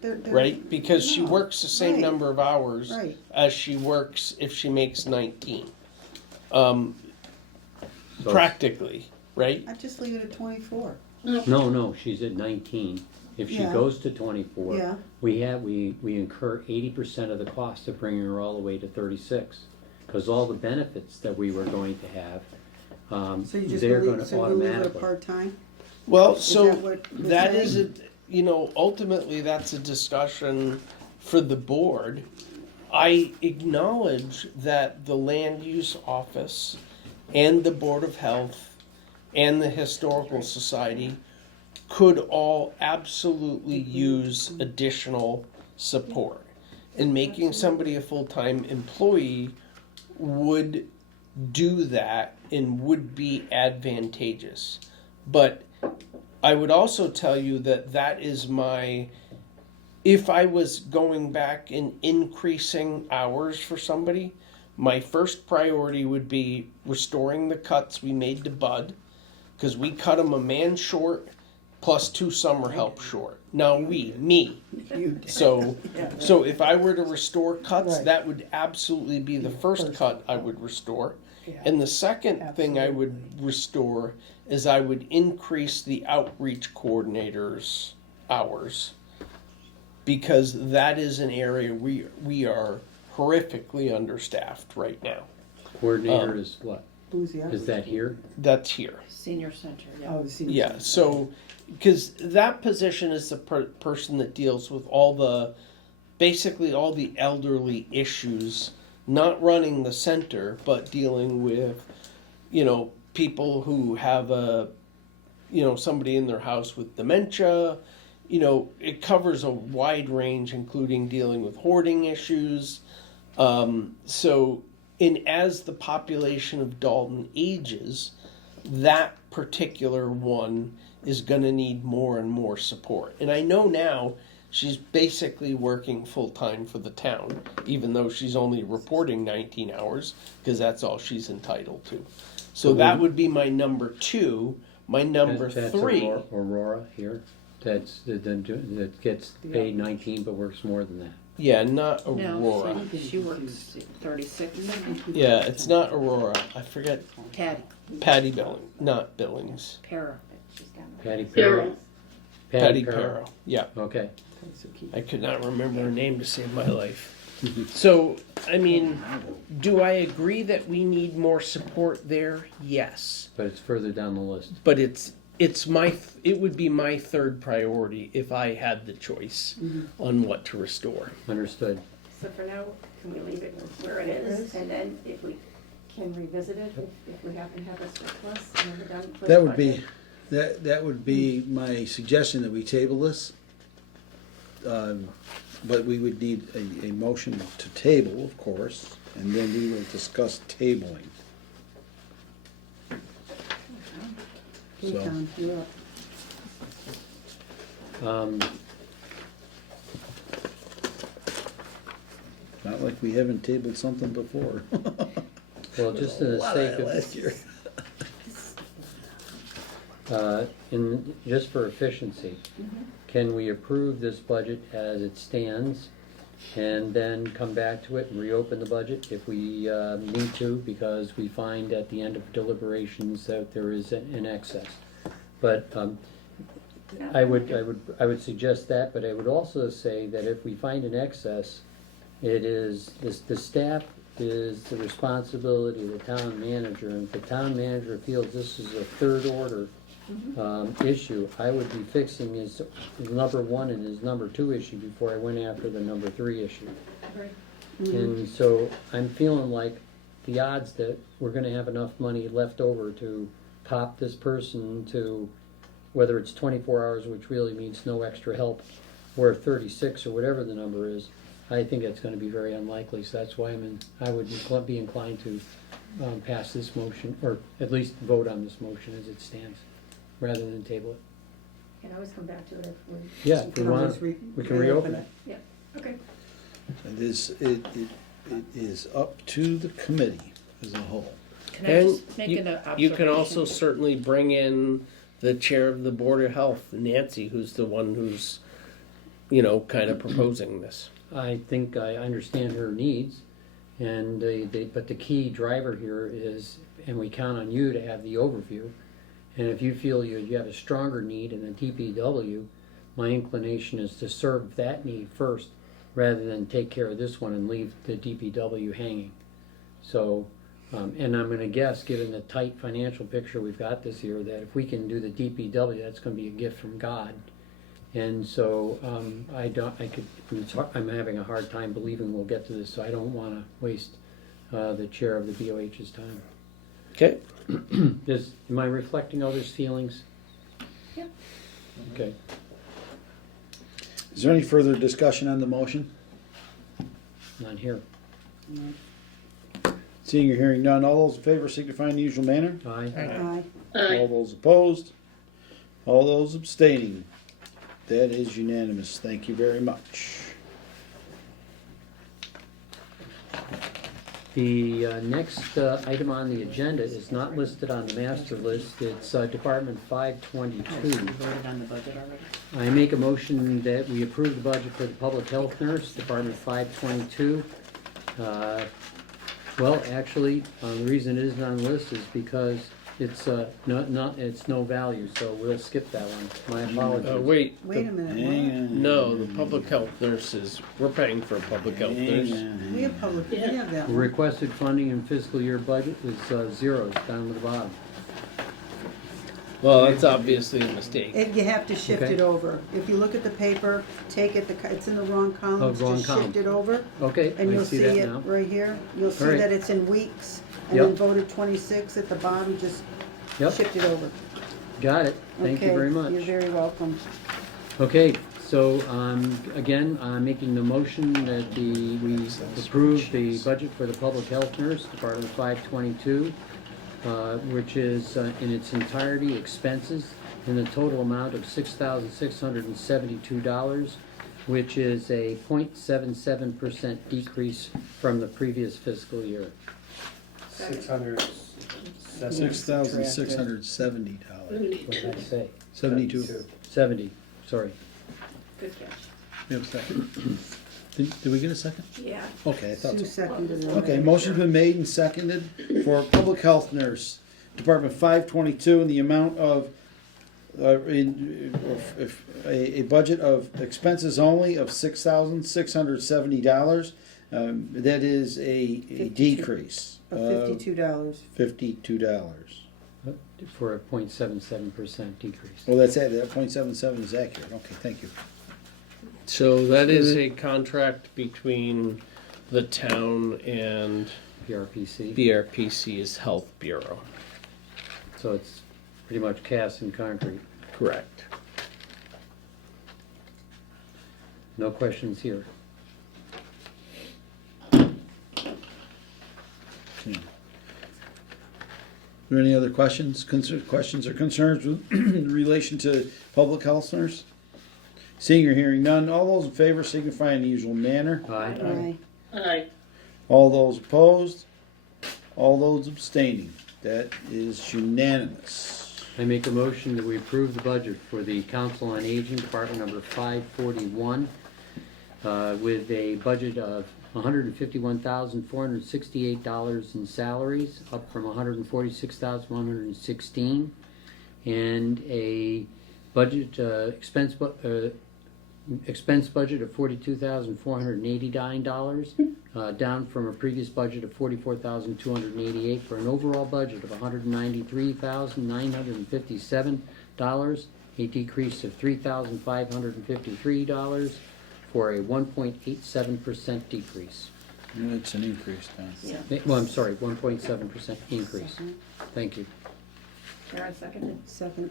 They're- right? Because she no, works the same right, number of hours Right. as she works if she makes 19. So- Practically, right? I'd just leave it at 24. No, she's at 19. If she Yeah. goes to 24, Yeah. we incur 80% of the cost of bringing her all the way to 36. Because all the benefits that we were going to have, So you just they're leave, going so to you leave it at automatically. part-time? Well, Is so that what you're that is saying? ultimately that's a discussion for the board. I acknowledge that the land use office and the Board of Health and the Historical Society could all absolutely use additional support. And making somebody a full-time employee would do that and would be advantageous. But I would also tell you that that is if I was going back and increasing hours for somebody, my first priority would be restoring the cuts we made to Bud, because we cut him a man short plus 2 summer help short. Now me. So if I were to restore cuts, Right. that would absolutely be the first cut I would restore. And the second thing I would restore is I would increase the outreach coordinators' hours, because that is an area we are horrifically understaffed right now. Coordinator is what? Who's the other? Is that here? That's here. Senior center, yeah. Oh, the senior Yeah, center. so because that position is the person that deals with basically all the elderly issues, not running the center, but dealing with, people who have somebody in their house with dementia. It covers a wide range, including dealing with hoarding issues. As the population of Dalton ages, that particular one is going to need more and more support. And I know now she's basically working full-time for the town, even though she's only reporting 19 hours, because that's all she's entitled to. So that would be my number 2. My number That's 3. Aurora here. that gets paid 19 but works more than that. Yeah, not No, Aurora. she works 36. Yeah, it's not Aurora. I forget. Patty, Not Billings. Para. She's got no- Patty Carol. Patty Perro. Perro. Yeah, Okay. I could not remember her name to save my life. So, I mean, do I agree that we need more support there? Yes, But it's further down the list. but it would be my third priority if I had the choice on what to restore. Understood. So for now, can we leave it where it is, and then if we can revisit it, if we happen to have a surplus, and we're done for the That would be, budget? that would be my suggestion, that we table this. But we would need a motion to table, of course, and then we will discuss tabling. Okay, So- Tom, you're up. Not like we haven't tabled something before. Well, just for the Lot sake that of, last year. just for efficiency, can we approve this budget as it stands and then come back to it and reopen the budget if we need to, because we find at the end of deliberations that there is an excess? But I would suggest that, but I would also say that if we find an excess, it is, the staff is the responsibility of the town manager, and if the town manager feels this is a third order issue, I would be fixing his number one and his number two issue before I went after the number three issue. And so I'm feeling like the odds that we're gonna have enough money left over to pop this person to, whether it's 24 hours, which really means no extra help, or 36 or whatever the number is, I think it's gonna be very unlikely, so that's why I would be inclined to pass this motion, or at least vote on this motion as it stands, rather than table it. Can always come back to it if we. Yeah, if we want, always we can reopen it. Okay. It is up to the committee as a whole. Can I And just make an observation? you can also certainly bring in the chair of the Board of Health, Nancy, who's the one who's, kind of proposing this. I think I understand her needs, and but the key driver here is, and we count on you to have the overview, and if you feel you have a stronger need in the DPW, my inclination is to serve that need first, rather than take care of this one and leave the DPW hanging. So, and I'm gonna guess, given the tight financial picture we've got this year, that if we can do the DPW, that's gonna be a gift from God. And so, I'm having a hard time believing we'll get to this, so I don't wanna waste, the chair of the BOH's time. Okay. Am I reflecting others' feelings? Yeah. Okay. Is there any further discussion on the motion? Not here. Seeing or hearing none, all those in favor signify in the usual manner. Aye. Aye. All those opposed? All those abstaining? That is unanimous. Thank you very much. The next item on the agenda is not listed on the master list. It's Department 522. We voted on the budget already. I make a motion that we approve the budget for the public health nurse, Department 522. Well, actually, the reason it isn't on the list is because it's it's no value, so we'll skip that one. My apologies. Wait. Wait a minute, Hang what? on. No, the public health nurses. We're paying for a public health nurse. Hang on. We have public, we have that The one. requested funding in fiscal year budget is zeros down at the bottom. Well, that's obviously a mistake. You have to shift Okay. it over. If you look at the paper, take it, it's in the wrong column, wrong just column. shift it over. Okay, And I you'll see see that it now. right here. You'll see All right. that it's in weeks, and Yep. then voted 26 at the bottom, just Yep, shift it over. got it. Thank you Okay, very much. You're very welcome. Okay, so, again, I'm making the motion that we approve the budget for the public health nurse, Department 522, which is in its entirety expenses in the total amount of $6,672, which is a 0.77% decrease from the previous fiscal year. $6,670. What did I say? 72. 70. sorry. Good catch. We have a second. Did we get a second? Yeah. Okay, I thought Sue so. seconded it. Okay, motion's been made and seconded for public health nurse, Department 522, in the amount of, a budget of expenses only of $6,670. That is a 52. decrease Of of $52. $52. For a 0.77% decrease. Well, that's it, that .77 is accurate, okay, thank you. So that is a contract between the town and PRPC. BRPC's Health Bureau. So it's pretty much cast in concrete. Correct. No questions here. Are there any other questions or concerns in relation to public health nurse? Seeing or hearing none, all those in favor signify in the usual manner. Aye. Aye. Aye. All those opposed, all those abstaining. That is unanimous. I make a motion that we approve the budget for the Council on Aging, Department number 541, with a budget of $151,468 in salaries, up from $146,116, and a budget expense budget of $42,489, down from a previous budget of $44,288, for an overall budget of $193,957, a decrease of $3,553, for a 1.87% decrease. It's an increase, Don. Well, I'm sorry, 1.7% increase. Thank you. Karen seconded. Second.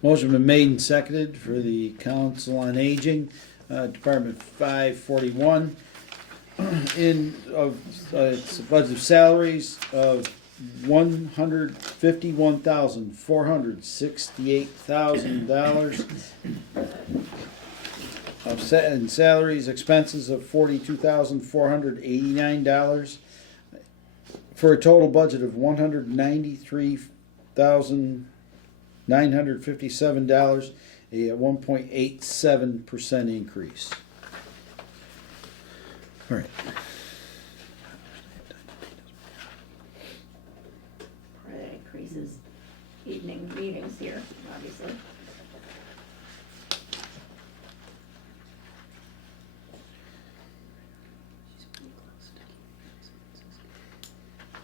Motion been made and seconded for the Council on Aging, Department 541, it's a budget of salaries of $151,468,000. And salaries, expenses of $42,489, for a total budget of $193,957, a 1.87% increase. All right. Part of that increases evening meetings here, obviously.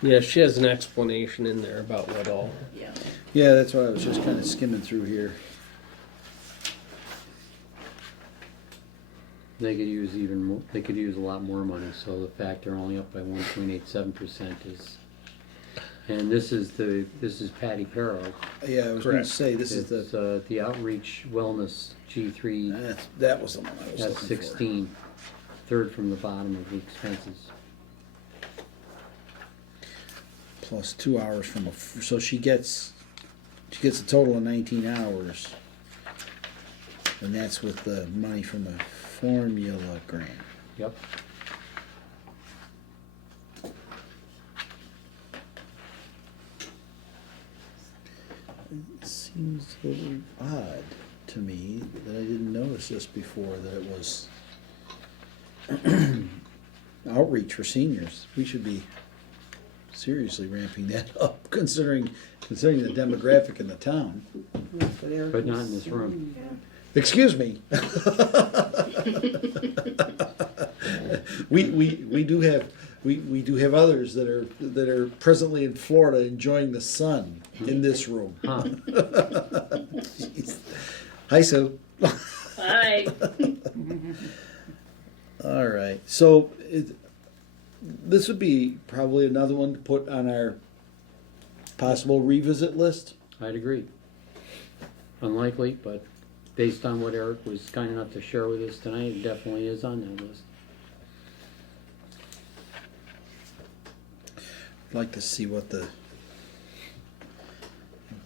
Yeah, she has an explanation in there about what all. Yeah. Yeah, that's what I was just kind of skimming through here. They could use even more, they could use a lot more money, so the fact they're only up by 1.87% is, and this is Patty Perro. Yeah, I was going Correct. to say, this is It's the, the Outreach Wellness G3, that was the one I was that's looking 16, third from the bottom of the expenses. for. Plus 2 hours from so she gets a total of 19 hours. And that's with the money from the formula grant. Yep. It seems a little odd to me that I didn't notice this before, that it was outreach for seniors. We should be seriously ramping that up, considering the demographic in the town. But not in this room. Excuse me. we do have others that are presently in Florida enjoying the sun in this room. Huh. Jeez. Hi, Sue. Aye. All right. So this would be probably another one to put on our possible revisit list. I'd agree. Unlikely, but based on what Eric was kind enough to share with us tonight, it definitely is on that list. I'd like to see what the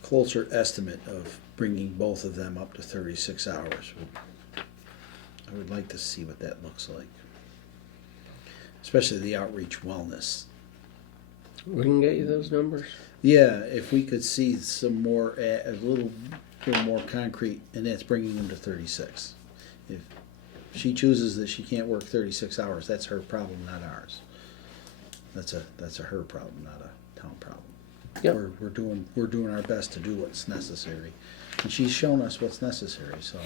closer estimate of bringing both of them up to 36 hours. I would like to see what that looks like. Especially the outreach wellness. We can get you those numbers. Yeah, if we could see some more, a little more concrete, and that's bringing them to 36. If she chooses that she can't work 36 hours, that's her problem, not ours. That's a her problem, not a town problem. Yep. We're doing our best to do what's necessary, and she's shown us what's necessary. So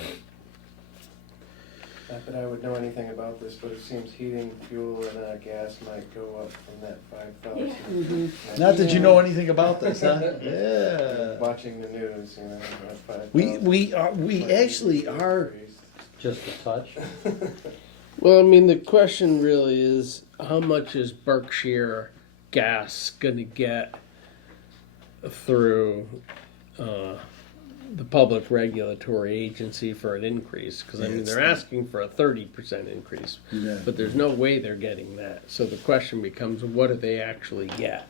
Not that I would know anything about this, but it seems heating, fuel, and gas might go up from that 5,000. not that you know anything about this, huh? Yeah. Watching the news, you know, about 5,000. We actually are. Just a touch. Well, I mean, the question really is, how much is Berkshire Gas gonna get through the public regulatory agency for an increase? Because I mean, they're asking for a 30% increase, Yeah. but there's no way they're getting that. So the question becomes, what do they actually get?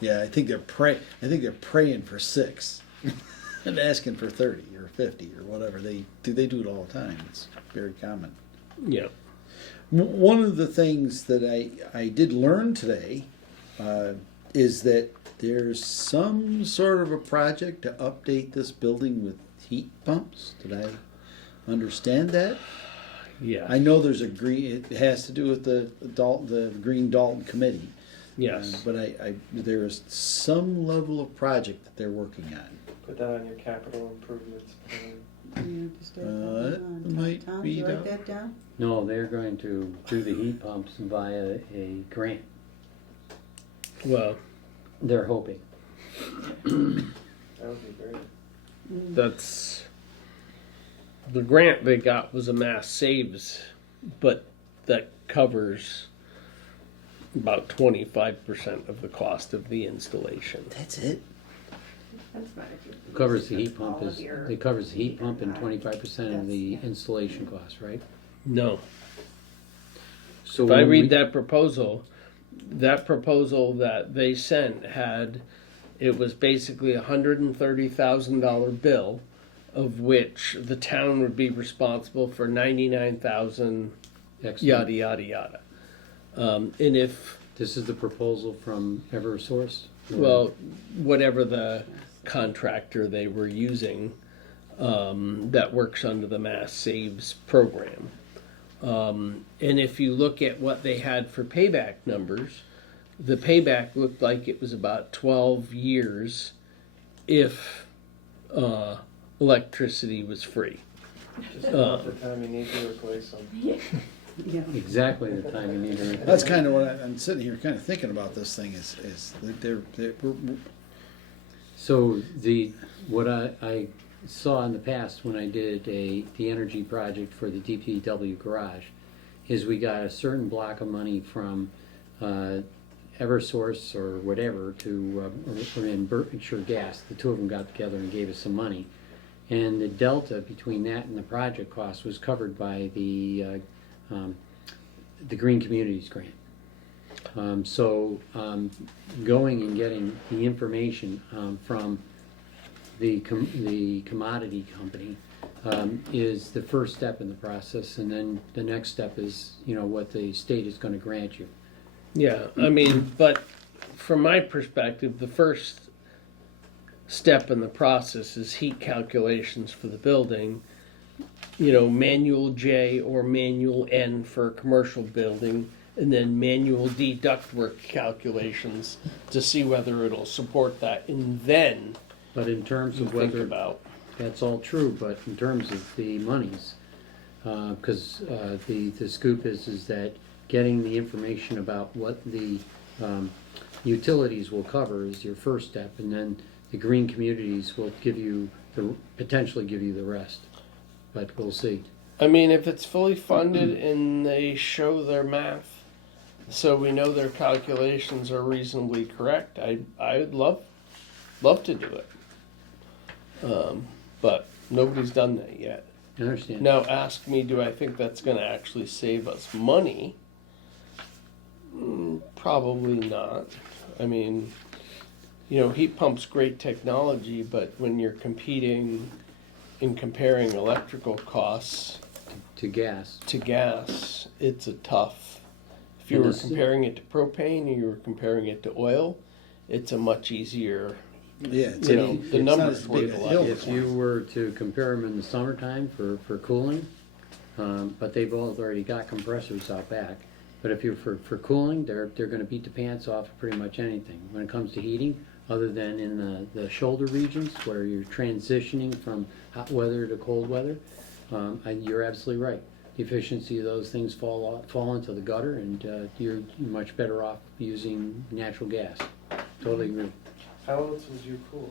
Yeah, I think they're praying for 6 and asking for 30 or 50 or whatever. They do it all the time. It's very common. Yeah. One of the things that I did learn today is that there's some sort of a project to update this building with heat pumps. Did I understand that? Yeah. I know there's it has to do with the Green Dalton Committee. Yes. But there is some level of project that they're working on. Put that on your capital improvements plan. It might Tom, be you write down. that down? No, they're going to do the heat pumps via a grant. Well, They're hoping. That would be great. that's the grant they got was a mass saves, but that covers about 25% of the cost of the installation. That's it. That's not if you. Covers the heat pump all of your- it covers the heat pump and 25% of the installation cost, right? No. So If I when read we- that proposal that they sent it was basically $130,000 bill, of which the town would be responsible for 99,000, Excellent. yada yada yada. And if This is the proposal from Eversource? well, whatever the contractor they were using that works under the Mass Saves program. And if you look at what they had for payback numbers, the payback looked like it was about 12 years if electricity was free. Just about the time you need to replace them. Yeah. Exactly the time you need to. That's kind of what I'm sitting here kind of thinking about this thing is that So what I saw in the past when I did the energy project for the DPW garage is we got a certain block of money from Eversource or whatever or in Berkshire Gas. The two of them got together and gave us some money, and the delta between that and the project cost was covered by the Green Communities grant. Going and getting the information from the commodity company is the first step in the process, and then the next step is what the state is going to grant you. Yeah, I mean, but from my perspective, the first step in the process is heat calculations for the building. Manual J or manual N for a commercial building, and then manual D ductwork calculations to see whether it'll support that, and then But in terms you of think whether about. that's all true, but in terms of the monies, because the scoop is that getting the information about what the utilities will cover is your first step, and then the green communities will potentially give you the rest. But we'll see. I mean, if it's fully funded and they show their math, so we know their calculations are reasonably correct, I would love to do it. But nobody's done that yet. I understand. Now, ask me, do I think that's going to actually save us money? Probably not. I mean, heat pumps great technology, but when you're competing and comparing electrical costs To gas. to gas, it's a tough If you And were this- comparing it to propane or you were comparing it to oil, it's a much easier, Yeah, it's you know, it's the not numbers as work big a a lot. hill. If you were to compare them in the summertime for cooling, but they've both already got compressors out back. But if you're for cooling, they're gonna beat the pants off of pretty much anything. When it comes to heating, other than in the shoulder regions where you're transitioning from hot weather to cold weather, you're absolutely right. The efficiency of those things fall into the gutter, and you're much better off using natural gas. Totally agree. How else would you cool?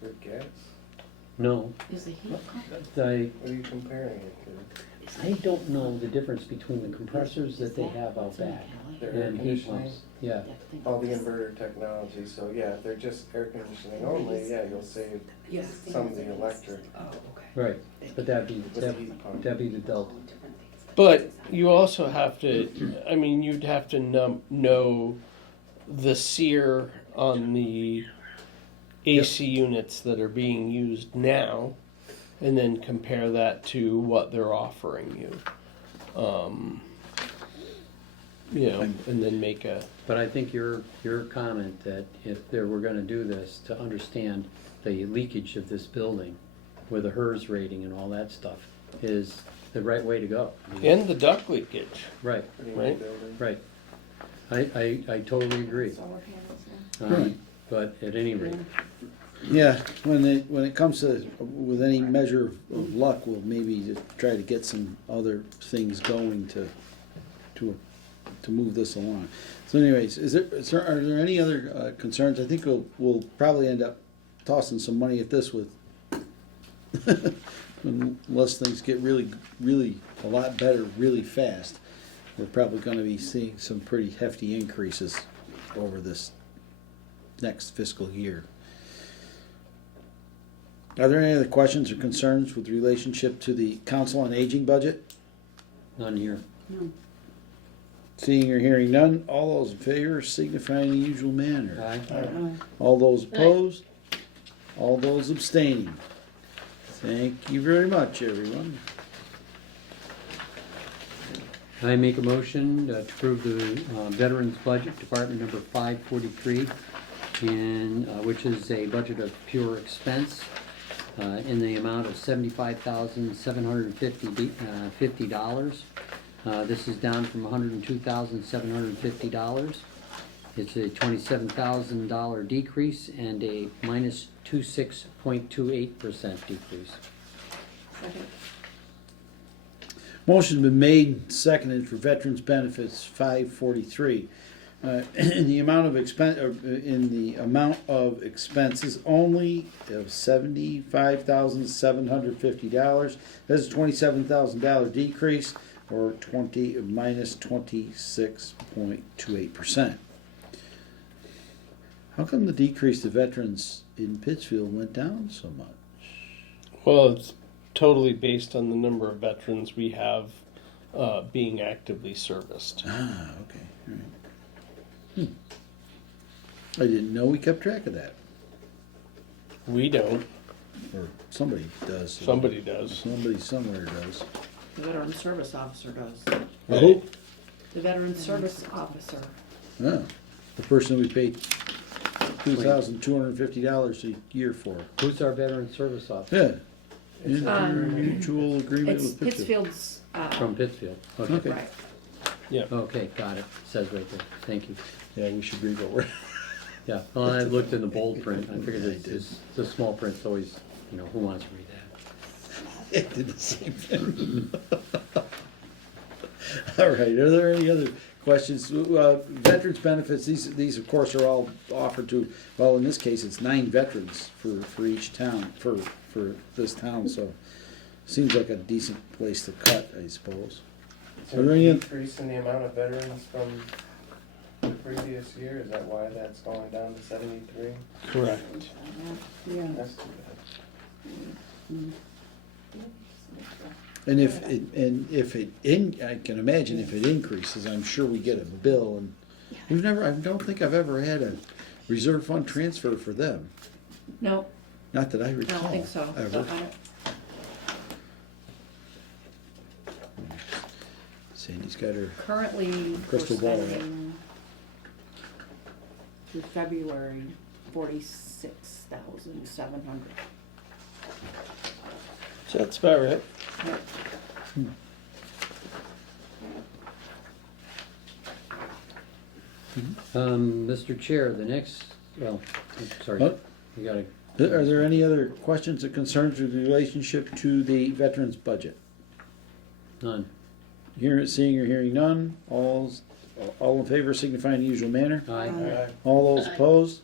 With gas? No, Is the heat pump? What are you comparing it to? I don't know the difference between the compressors that they have out back The air and heat conditioning? pumps. Yeah, All the inverter technology, so yeah, if they're just air conditioning only, yeah, you'll save Yeah. some of the electric Oh, okay. right. But that'd be with the heat pump. that'd be the Dalton. but you also have to, I mean, you'd have to know the SEER on the AC units that are being used now, and then compare that to what they're offering you. You know, and then make a, But I think your comment that if they were gonna do this, to understand the leakage of this building with a HERS rating and all that stuff is the right way to go. and the duct leakage, Right, Pretty Right. new building. right. I totally agree. Solar panels now. But at any rate, Yeah, when it comes to, with any measure of luck, we'll maybe just try to get some other things going to move this along. So anyways, are there any other concerns? I think we'll probably end up tossing some money at this with, unless things get really, really a lot better really fast. We're probably gonna be seeing some pretty hefty increases over this next fiscal year. Are there any other questions or concerns with relationship to the Council on Aging budget? none here. Seeing or hearing none, all those in favor signify in the usual manner. Aye. All those opposed? All those abstaining? Thank you very much, everyone. I make a motion to approve the Veterans Budget, Department number 543, and, which is a budget of pure expense in the amount of $75,750. This is down from $102,750. It's a $27,000 decrease and a minus 26.28% decrease. Second. Motion's been made, and seconded for Veterans Benefits 543. In the amount of expenses only of $75,750. That's a $27,000 decrease, or minus 26.28%. How come the decrease to veterans in Pittsfield went down so much? well, it's totally based on the number of veterans we have being actively serviced. Ah, okay, all right. I didn't know we kept track of that, We don't, or somebody does. somebody does. Somebody somewhere does. The veteran service officer does. Oh, The veteran service officer. yeah, the person we paid $2,250 a year for. Who's our Veteran Service Officer? Yeah. Mutual agreement It's with Pittsfield. Pittsfield's, From Pittsfield. Okay. Okay. right. Okay, got it. Says right there. Thank you. Yeah, we should read over. Yeah, well, I looked in the bold print. I figured it's the small print's always, who wants to read that? I did the same thing. All right, are there any other questions? Veterans benefits, these of course are all offered to, well, in this case, it's 9 veterans for each town, for this town, so seems like a decent place to cut, I suppose. Is Are there there a any- decrease in the amount of veterans from the previous year? Is that why that's going down to 73? Correct. Yeah. That's too bad. And I can imagine if it increases, I'm sure we get a bill, and I don't think I've ever had a reserve fund transfer for them. No, Not that I I recall. don't think so. Ever. Sandy's got her, Currently, we're Crystal ball, right? spending through February, 46,700. So that's about right. Mr. Chair, the next, well, I'm sorry, Oh. you gotta, are there any other questions or concerns with relationship to the veterans budget? none. Seeing or hearing none, all in favor signify in the usual manner. Aye. All those Aye. opposed?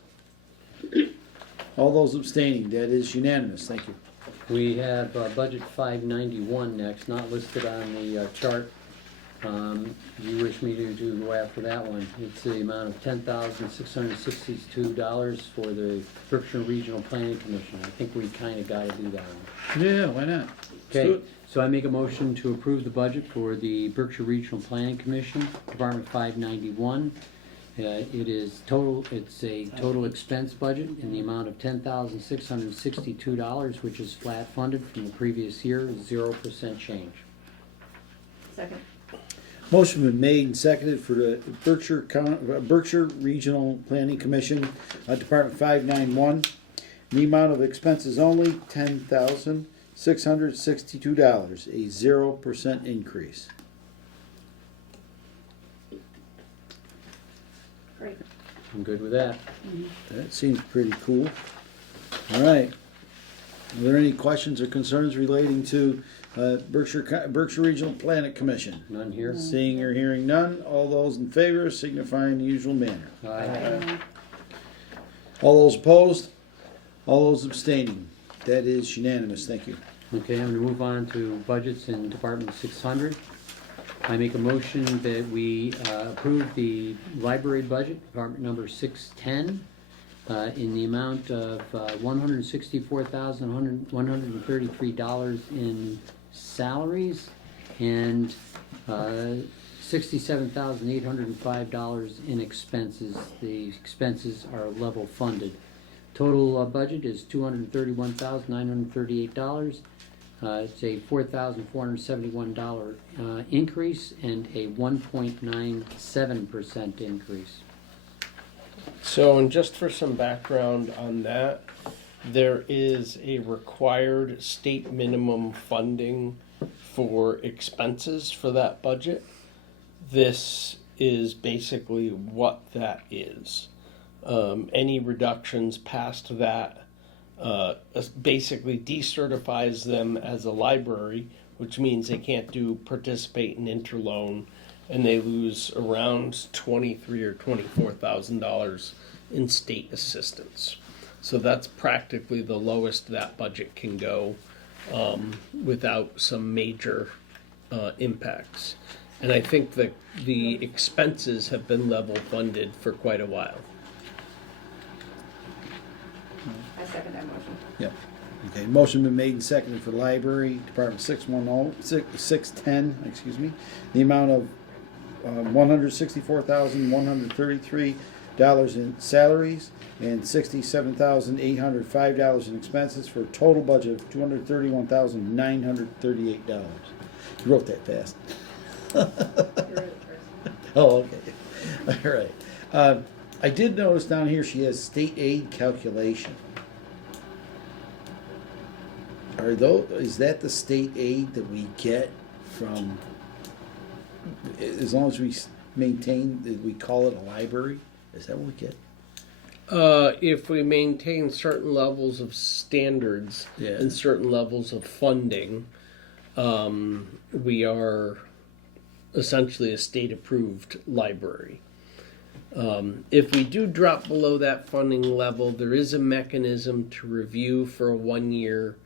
All those abstaining, that is unanimous, thank you. We have budget 591 next, not listed on the chart. You wish me to go after that one. It's the amount of $10,662 for the Berkshire Regional Planning Commission. I think we kinda gotta do that one. Yeah, why not? Let's do Okay, it. so I make a motion to approve the budget for the Berkshire Regional Planning Commission, Department 591. It's a total expense budget in the amount of $10,662, which is flat funded from the previous year, 0% change. Second. Motion been made and seconded for the Berkshire Regional Planning Commission, Department 591. The amount of expenses only, $10,662, a 0% increase. Great. I'm good with that. That seems pretty cool. All right. Are there any questions or concerns relating to Berkshire Regional Planning Commission? None here? Seeing or hearing none, all those in favor signify in the usual manner. Aye. All those opposed? All those abstaining? That is unanimous, thank you. Okay, I'm gonna move on to budgets in Department 600. I make a motion that we approve the library budget, Department number 610, in the amount of $164,133 in salaries and $67,805 in expenses. The expenses are level funded. Total budget is $231,938. It's a $4,471 increase and a 1.97% increase. So, and just for some background on that, there is a required state minimum funding for expenses for that budget. This is basically what that is. Any reductions past that basically decertifies them as a library, which means they can't participate in interloan, and they lose around $23,000 or $24,000 in state assistance. So that's practically the lowest that budget can go without some major impacts. And I think that the expenses have been level funded for quite a while. I second that motion. Yep. Okay, motion been made and seconded for library, Department 610, excuse me. The amount of $164,133 in salaries and $67,805 in expenses for a total budget of $231,938. You wrote that fast. Oh, okay. All right. I did notice down here she has state aid calculation. Is that the state aid that we get from, as long as we maintain, that we call it a library? Is that what we get? If we maintain certain levels of standards Yeah. and certain levels of funding, we are essentially a state-approved library. If we do drop below that funding level, there is a mechanism to review for a 1-year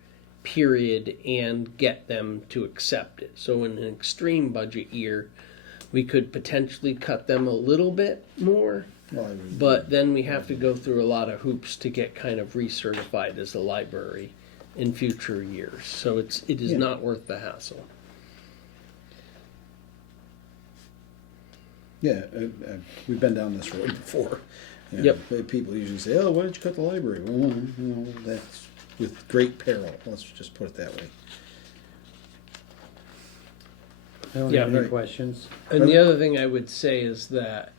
period and get them to accept it. So in an extreme budget year, we could potentially cut them a little bit more, but then we have to go through a lot of hoops to get kind of recertified as a library in future years. So it is not worth the hassle. Yeah, we've been down this road before. Yep. People usually say, "Oh, why did you cut the library?" Well, that's with great peril. Let's just put it that way. I don't Yeah. have any Right. questions. And the other thing I would say is that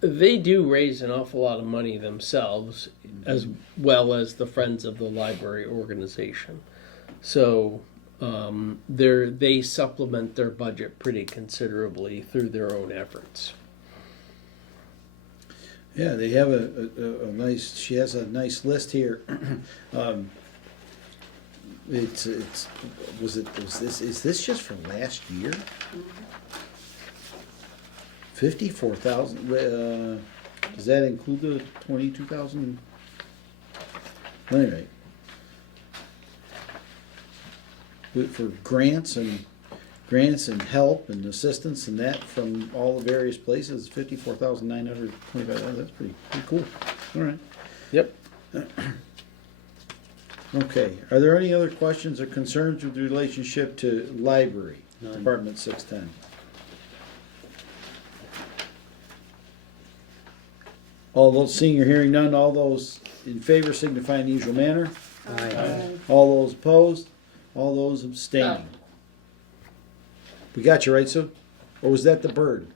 they do raise an awful lot of money themselves, as well as the Friends of the Library organization. So they supplement their budget pretty considerably through their own efforts. Yeah, they have a nice, she has a nice list here. Is this just for last year? 54,000, does that include the 22,000? Anyway. For grants and help and assistance and that from all the various places, 54,925, that's pretty cool. All right. Yep. Okay, are there any other questions or concerns with relationship to library, None. Department 610? All those seeing or hearing none, all those in favor signify in the usual manner. Aye. All those opposed, all those abstaining. We got you right, Sue? Or was that the bird?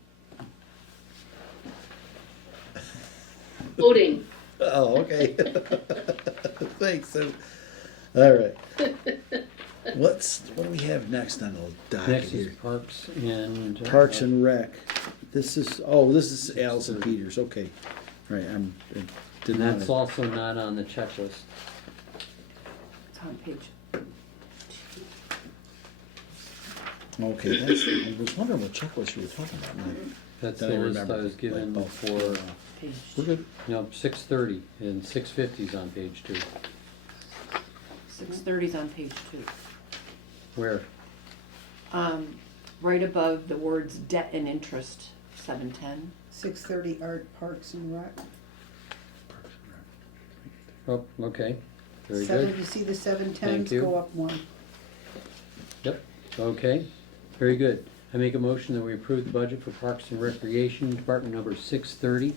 Voting. Oh, okay. Thanks, Sue. All right. What do we have next on the docket Next is here? Parks and. Parks and Rec. This is Allison Peters, okay. Right, I And didn't that's wanna- also not on the checklist. It's on page. Okay, I was wondering what checklist you were talking about. That's Then the I list I remember. was given Like, for, Page. We're good. 6:30 and 6:50's on page 2. 630's on page 2. Where? Right above the words debt and interest, 710. 6:30 Art Parks and Rec. Oh, okay, very Seven, good. you see the 710s Thank you. go up one. Yep, okay, very good. I make a motion that we approve the budget for Parks and Recreation, Department number 630,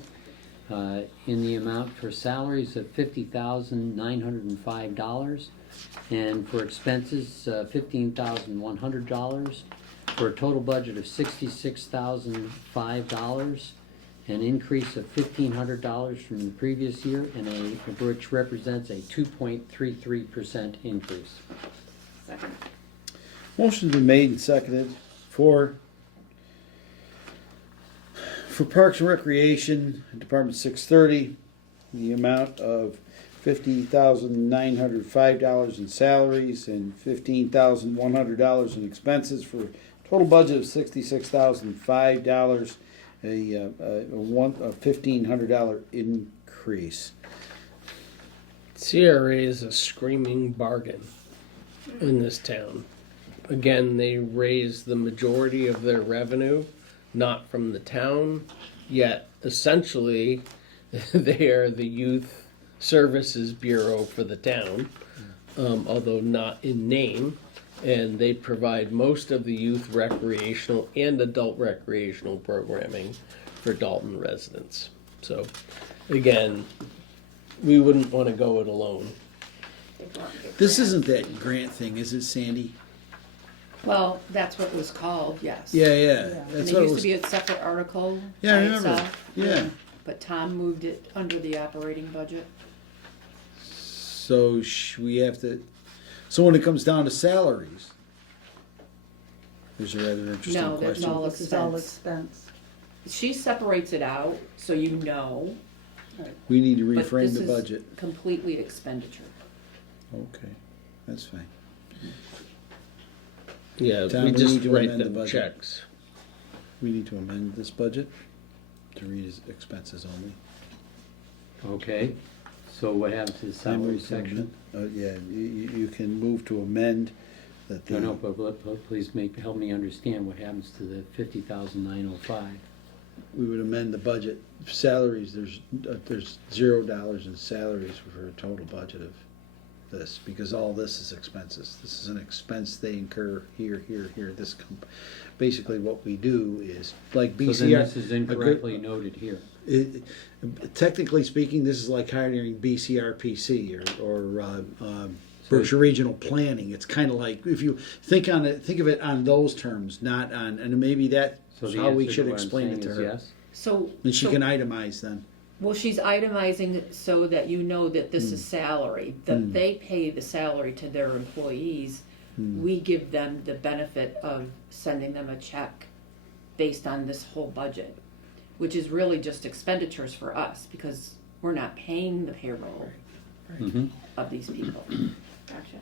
in the amount for salaries of $50,905, and for expenses, $15,100, for a total budget of $66,005, an increase of $1,500 from the previous year, which represents a 2.33% increase. Second. Motion's been made and seconded for Parks and Recreation, Department 630, the amount of $50,905 in salaries and $15,100 in expenses for a total budget of $66,005, a $1,500 increase. CRA is a screaming bargain in this town. Again, they raise the majority of their revenue, not from the town, yet essentially they are the youth services bureau for the town, although not in name, and they provide most of the youth recreational and adult recreational programming for Dalton residents. So again, we wouldn't want to go it alone. This isn't that grant thing, is it, Sandy? Well, that's what it was called, yes. Yeah, Yeah. And that's it what it used to was. be a separate article Yeah, I by remember. itself, Yeah. but Tom moved it under the operating budget. So we have to. So when it comes down to salaries, there's a rather interesting No, that's question. all This is all expense. expense. She separates it out, so you know, We need to but reframe this the is budget. completely expenditure. Okay, that's fine. Yeah, Tom, we we just need to write amend the them budget. checks. We need to amend this budget to read as expenses only. Okay, so what happens to the I salary move to section? amend- yeah, you can move to amend that the. No, but please help me understand what happens to the 50,905. We would amend the budget. Salaries, there's $0 in salaries for a total budget of this, because all this is expenses. This is an expense they incur here. Basically what we do is, like So then BCR. this is incorrectly noted here. Technically speaking, this is like hiring BCRPC or Berkshire Regional Planning. It's kind of like, if you think of it on those terms, not on, and maybe that's So the how we answer should to what I'm explain it saying to is her. yes. So. And she so- can itemize then. Well, she's itemizing so that you know that this is salary, that they pay the salary to their employees. We give them the benefit of sending them a check based on this whole budget, which is really just expenditures for us because we're not paying the payroll of these people. Gotcha.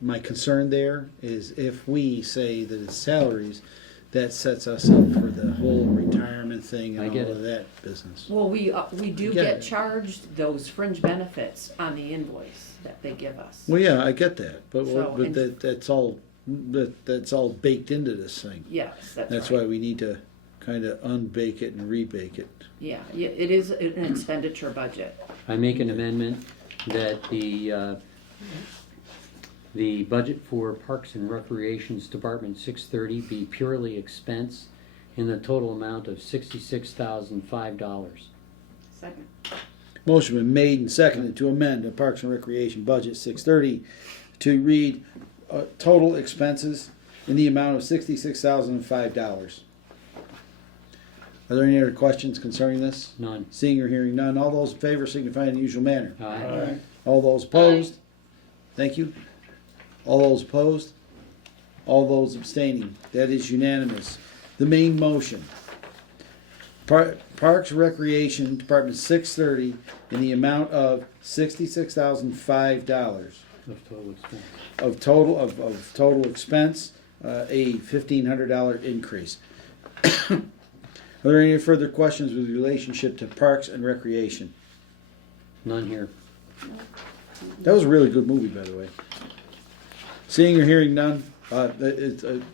My concern there is if we say that it's salaries, that sets us up for the whole retirement thing I and get all of it. that business. Well, we do Get get it. charged those fringe benefits on the invoice that they give us. Well, yeah, I get that, but So, and- that's all baked into this thing. Yes, that's That's right. why we need to kind of unbake it and rebake it. Yeah, it is an expenditure budget. I make an amendment that the budget for Parks and Recreations Department 630 be purely expense in the total amount of $66,005. Second. Motion been made and seconded to amend the Parks and Recreation budget 630 to read total expenses in the amount of $66,005. Are there any other questions concerning this? None. Seeing or hearing none, all those in favor signify in the usual manner. Aye. All those opposed? Thank you. All those opposed? All those abstaining? That is unanimous. The main motion. Parks Recreation Department 630 in the amount of $66,005 Of total expense. of total expense, a $1,500 increase. Are there any further questions with relationship to Parks and Recreation? None here. That was a really good movie, by the way. Seeing or hearing none,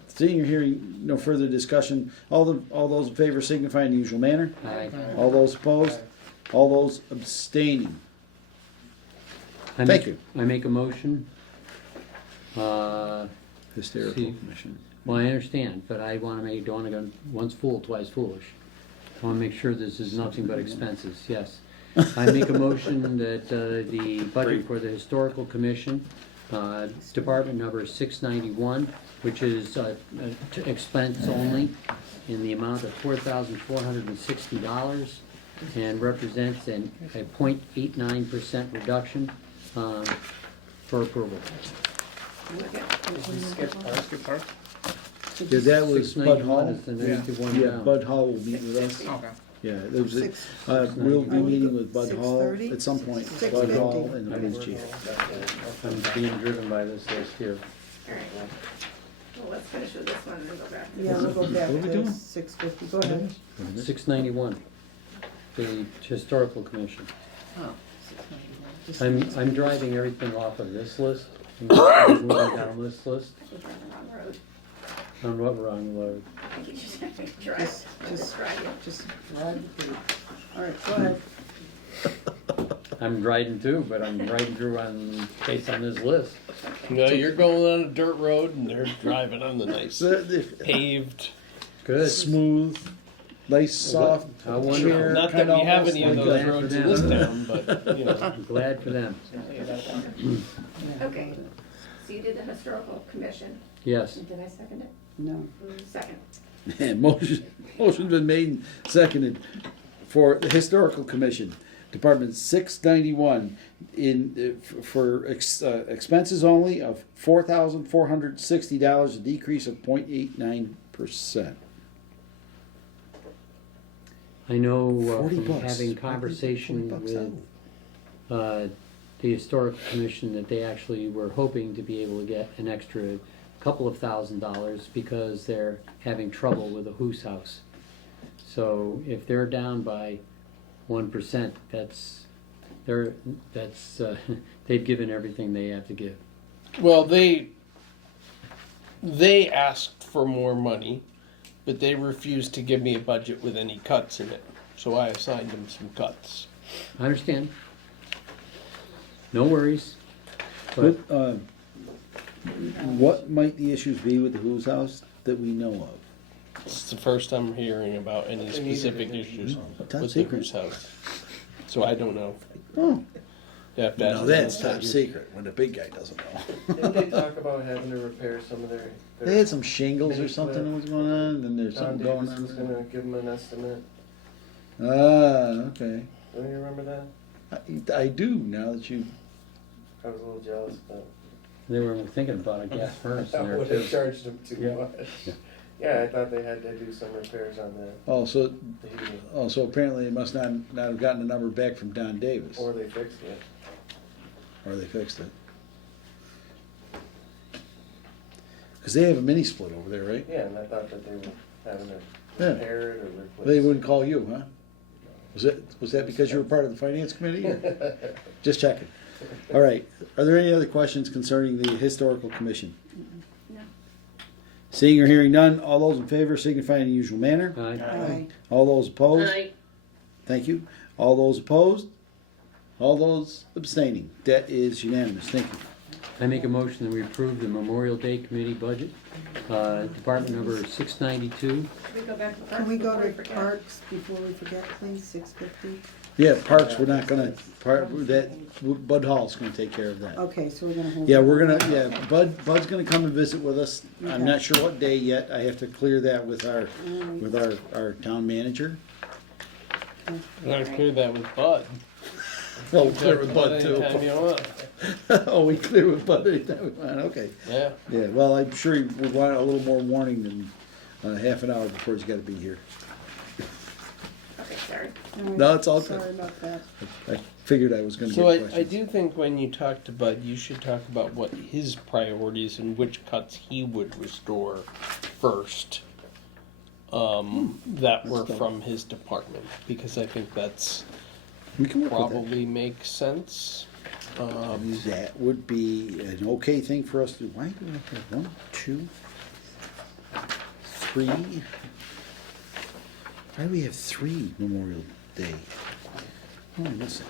seeing or hearing no further discussion, all those in favor signify in the usual manner. Aye. All those opposed, all those abstaining. Thank you. I make a motion. Hysterical See. commission. Well, I understand, but I want to make, don't want to go once fool, twice foolish. I want to make sure this is nothing but expenses, yes. I make a motion that the budget for the Historical Commission, Department number 691, which is expense only, in the amount of $4,460 and represents a 0.89% reduction for approval. Yeah, that was Bud 691 Hall. is the next one Yeah, down. Bud Hall will meet with us. Yeah, there was we'll be meeting with Bud Hall 6:30? at some point. 6:50. Bud Hall and the police chief. I'm being driven by this list here. All right, well, let's finish with this one and then go back to Yeah, we'll go back What are we to doing? 650, go ahead. 691, the Historical Commission. Oh, 691. I'm driving everything off of this list. I'm moving down this list. I think we're on the wrong road. On what wrong road? I think you just have to drive, Just drive it. Just drive the tape. All right, go ahead. I'm riding too, but I'm riding through based on this list. No, you're going on a dirt road and they're driving on the nice paved. Good. Smooth, nice, soft How wonderful. chair. Not that kinda we have almost any of like those a- roads in this town, but, you know. I'm glad for them. Okay, so you did the historical commission, Yes. did I second it? No. Second. Motion's been made and seconded for the Historical Commission, Department 691, for expenses only of $4,460, a decrease of 0.89%. I know $40. from having Why did they put conversation $40 with out? the Historical Commission that they actually were hoping to be able to get an extra couple of $1,000s because they're having trouble with the Hoos House. So if they're down by 1%, they've given everything they have to give. Well, they asked for more money, but they refused to give me a budget with any cuts in it. So I assigned them some cuts. I understand. No worries. But What might the issues be with the Who's House that we know of? It's the first I'm hearing about any specific issues Top with the secret. Goose House. So I don't know. Oh, You have to ask No, them that's to top tell you. secret, when the big guy doesn't know. Didn't they talk about having to repair some of their? They had some shingles or something that was going on, and there's Don something going Davis was on. gonna give them an estimate. Ah, okay. Don't you remember that? I do, now that you, I was a little jealous, but They were thinking about a gas furnace I in there would have too. charged them too Yeah. much. Yeah. Yeah, I thought they had to do some repairs on oh, so, the heating, oh, so apparently they must not have gotten the number back from Don Davis. or they fixed it. Or they fixed it. Cause they have a mini split over there, right? Yeah, and I thought that they were having to Yeah. repair it or replace. They wouldn't call you, huh? Was that because you were part of the finance committee? or- Just checking. All right, are there any other questions concerning the historical commission? No. Seeing or hearing none, all those in favor signify in the usual manner. Aye. Aye. All those opposed? Aye. Thank you. All those opposed? All those abstaining? That is unanimous. Thank you. I make a motion that we approve the Memorial Day Committee budget, department number 692. Can we go back to parks? Can we go before to we forget? parks before we forget, please, 6:50? Yeah, parks, we're not gonna, Bud Hall's gonna take care of that. Okay, so we're gonna hold. Yeah, that. we're gonna, yeah, Bud's gonna come and visit with us. I'm Okay. not sure what day yet. I have to clear that with our town manager. I'll clear that with Bud. Well, we'll clear with Bud Anytime too. you want. Oh, we clear with Bud anytime we want, okay. Yeah. Yeah, well, I'm sure he would want a little more warning than half an hour before he's gotta be here. Okay, sorry. All right, No, it's all good. Sorry about that. I figured I was gonna So get I questions. do think when you talk to Bud, you should talk about what his priorities and which cuts he would restore first. That were That's from his department, because I think that's We can work with that. probably makes sense. That would be an okay thing for us to do. Why do we have 1, 2, 3? Why do we have 3 Memorial Day? Oh, listen.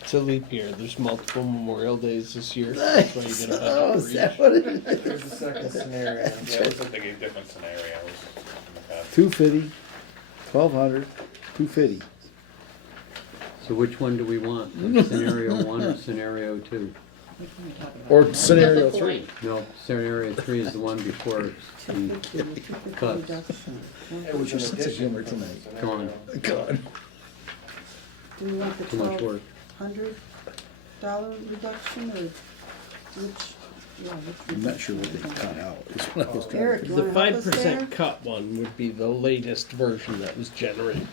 It's a leap year. There's multiple Memorial Days this year. That's why you get a budget Oh, for is each. that what it is? There's the second scenario. Yeah, it looks like they gave different scenarios in the past. 250, 1200, 250. So which one do we want? Scenario 1 or scenario 2? Or scenario Another 3. point. No, scenario 3 is the one before the 250 cuts. reduction. It was Your an sense of addition humor from the tonight. Come on. scenario. God. Do we want the Too much work. $1,200 reduction, or which, yeah, which? I'm not sure what they cut out. Is what I was trying to Eric, figure you The wanna help us 5% there? cut one would be the latest version that was generated.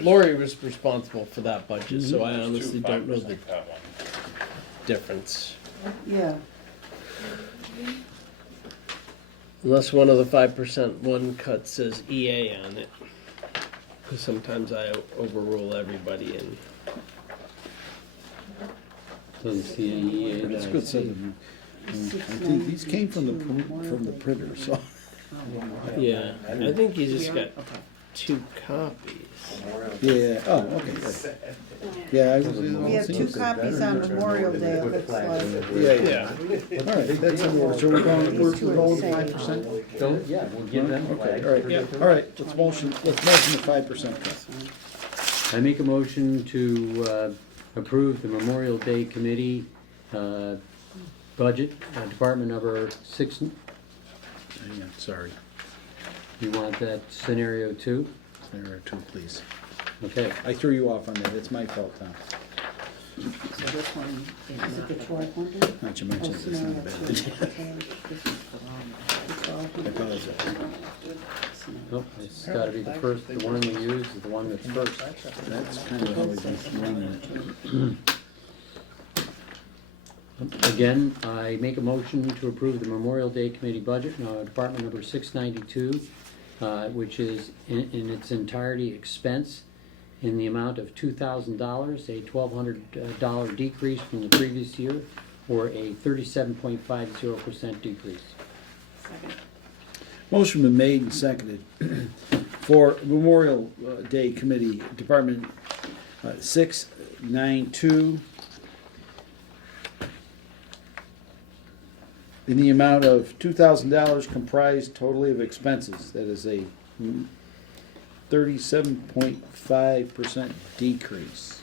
Lori was responsible for that budget, so I There's honestly two don't know 5% the cut ones. difference. Yeah, Unless one of the 5% one cut says EA on it. Because sometimes I overrule everybody and Doesn't see any EA It's that I good see. stuff. I think these came from the printer, so. yeah, I think you just got 2 copies. Yeah, oh, okay. Yeah, I was. we have 2 copies on Memorial Day, it looks like. Yeah. All right, that's in order. So we're going with 5%? Don't, yeah, we'll give them Okay, flags. all right, all right, let's motion the 5% cut. I make a motion to approve the Memorial Day Committee budget, department number 6. Hang on, sorry. You want that scenario 2? Scenario 2, please. Okay. I threw you off on that, it's my fault, Tom. So this one, is it the 1,200? Not to mention, it's not a bad idea. I apologize. Nope, it's gotta be the first, the one we use is the one that's first. That's kind of how we've been running it. Again, I make a motion to approve the Memorial Day Committee budget, department number 692, which is in its entirety expense in the amount of $2,000, a $1,200 decrease from the previous year, or a 37.50% decrease. Second. Motion been made and seconded for Memorial Day Committee, Department 692, in the amount of $2,000 comprised totally of expenses. That is a 37.5% decrease.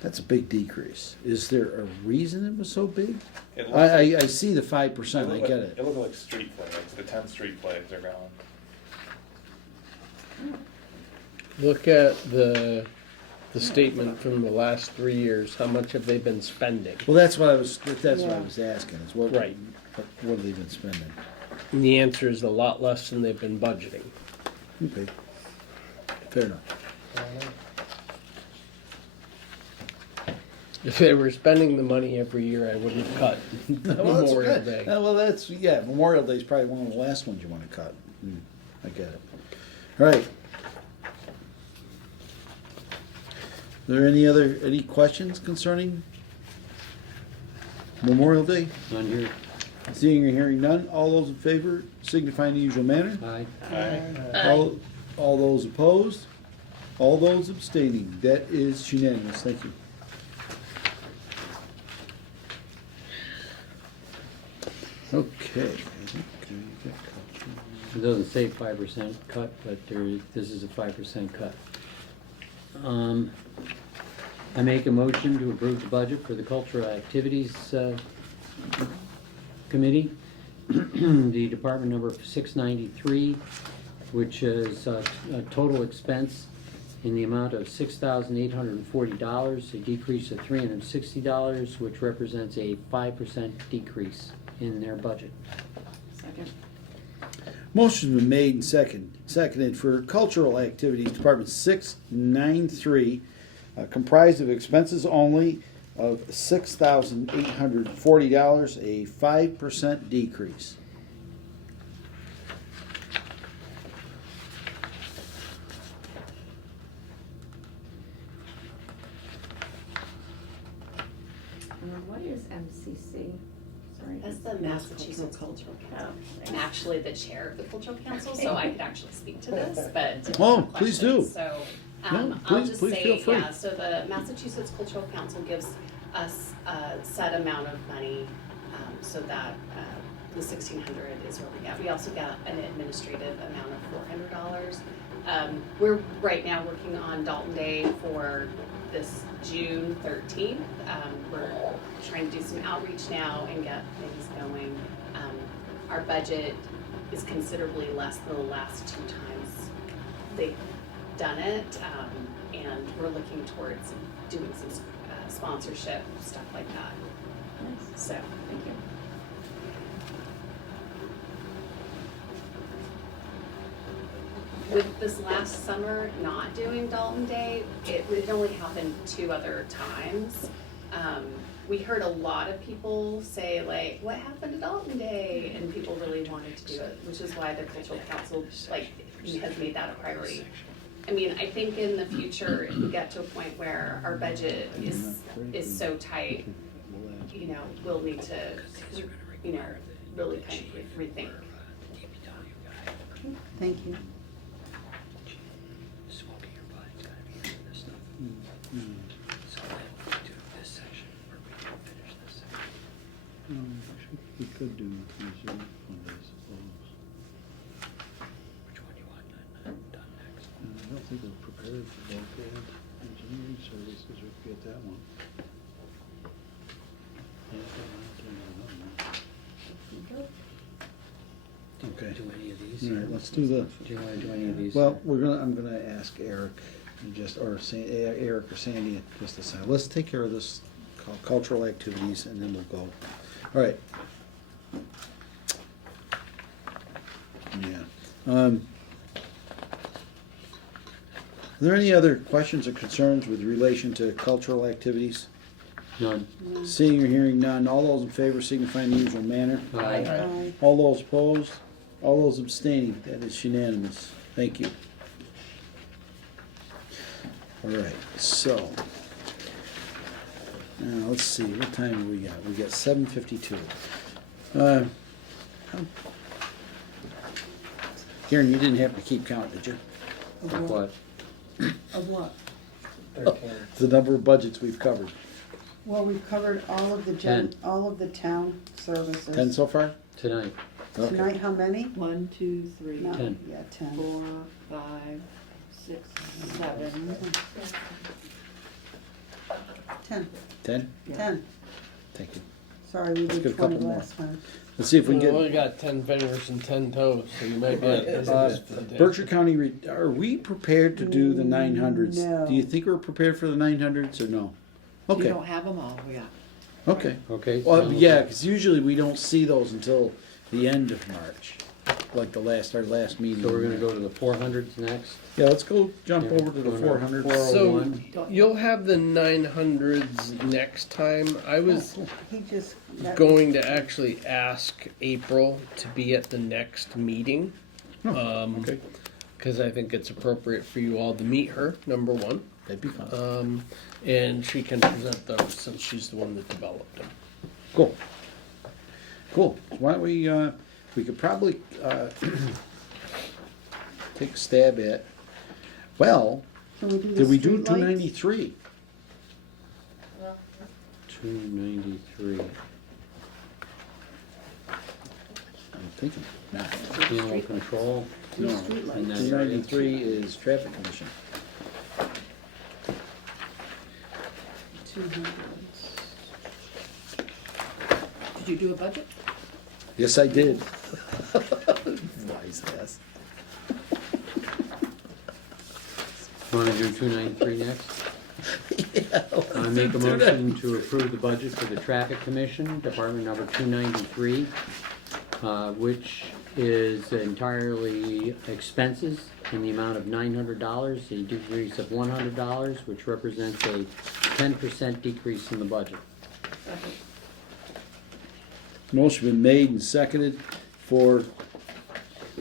That's a big decrease. Is there a reason it was so big? It looks like, I see the 5%, I get it. It looked like street flags, the 10 street flags are gone. Look at the statement from the last 3 years. How much have they been spending? Well, that's what I was Yeah. asking, is what, Right. what have they been spending? And the answer is a lot less than they've been budgeting. Okay, fair enough. If they were spending the money every year, I wouldn't cut Well, that's Memorial good. Day. Well, that's, yeah, Memorial Day is probably one of the last ones you wanna cut. I get it. All right. Are there any questions concerning Memorial Day? On here, Seeing or hearing none, all those in favor signify in the usual manner. aye. All those opposed, all those abstaining, that is unanimous, thank you. Okay. It doesn't say 5% cut, but this is a 5% cut. I make a motion to approve the budget for the Cultural Activities Committee, the department number 693, which is a total expense in the amount of $6,840, a decrease of $360, which represents a 5% decrease in their budget. Second. Motion's been made and seconded for Cultural Activities Department 693, comprised of expenses only of $6,840, a 5% decrease. What is MCC? Sorry. That's the Massachusetts Cultural Council. I'm actually the chair of the Cultural Council, so I could actually speak to this, but. Oh, please do. So, No, I'll please just feel say, free. yeah, so the Massachusetts Cultural Council gives us a set amount of money, so that, the $1,600 is what we get. We also get an administrative amount of $400. We're right now working on Dalton Day for this June 13th. We're trying to do some outreach now and get things going. Our budget is considerably less than the last 2 times they've done it, and we're looking towards doing some sponsorship, stuff like that. So, thank you. With this last summer not doing Dalton Day, it only happened 2 other times. We heard a lot of people say, like, what happened to Dalton Day? And people really wanted to do it, which is why the Cultural Council, like, has made that a priority. I mean, I think in the future, if we get to a point where our budget is so tight, you know, we'll need to, you know, really kind of rethink. Thank you. We could do reserve fund, I suppose. Which one do you want done next? I don't think we're prepared for local engineering services, we could get that one. Okay, Do any of these? all right, let's do the, Do you want to do any of these? well, I'm gonna ask Eric, Eric or Sandy, just a second. Let's take care of this cultural activities and then we'll go. All right. Yeah. Are there any other questions or concerns with relation to cultural activities? None. Seeing or hearing none, all those in favor signify in the usual manner. Aye. Aye. All those opposed, all those abstaining, that is unanimous. Thank you. All right, so, now let's see, what time do we got? We got 7:52. Karen, you didn't have to keep count, did you? Of What? Of what? 13. The number of budgets we've covered. Well, we've covered all of the 10. all of the town services. 10 so far? Tonight. Okay. Tonight, how many? 1, 2, 3, No, 10. Yeah, 10. 4, 5, 6, 7. 10, 10? 10. Thank you. Sorry, we Let's did get a 20 couple more. last time. Let's see if we You can only get, got 10 fingers and 10 toes, so you might be able to visit this for the day. Berkshire County, are we prepared to do the 900s? No. Do you think we're prepared for the 900s or no? You Okay, don't have them all, yeah. okay. Okay. Well, sounds yeah, good. because usually we don't see those until the end of March, like our last meeting. So we're gonna go to the 400s next. Yeah, let's go jump Yeah, over to the going 400s. up. So 401. you'll have the 900s next time. I was He just. that- going to actually ask April to be at the next meeting. Okay, Because I think it's appropriate for you all to meet her, number one. that'd be fun. And she can present those since she's the one that developed them. Cool. Cool. Why don't we could probably, take a stab at, well, Can we do the did we do streetlights? 293? 293. I'm thinking not. Animal control. No, streetlights. in that area. 293 is traffic commission. 200. Did you do a budget? Yes, I did. Wise ass. Want to do 293 next? Yeah, I make a motion to approve the budget for the Traffic Commission, Department number 293, which is entirely expenses in the amount of $900, a decrease of $100, which represents a 10% decrease in the budget. Motion been made and seconded for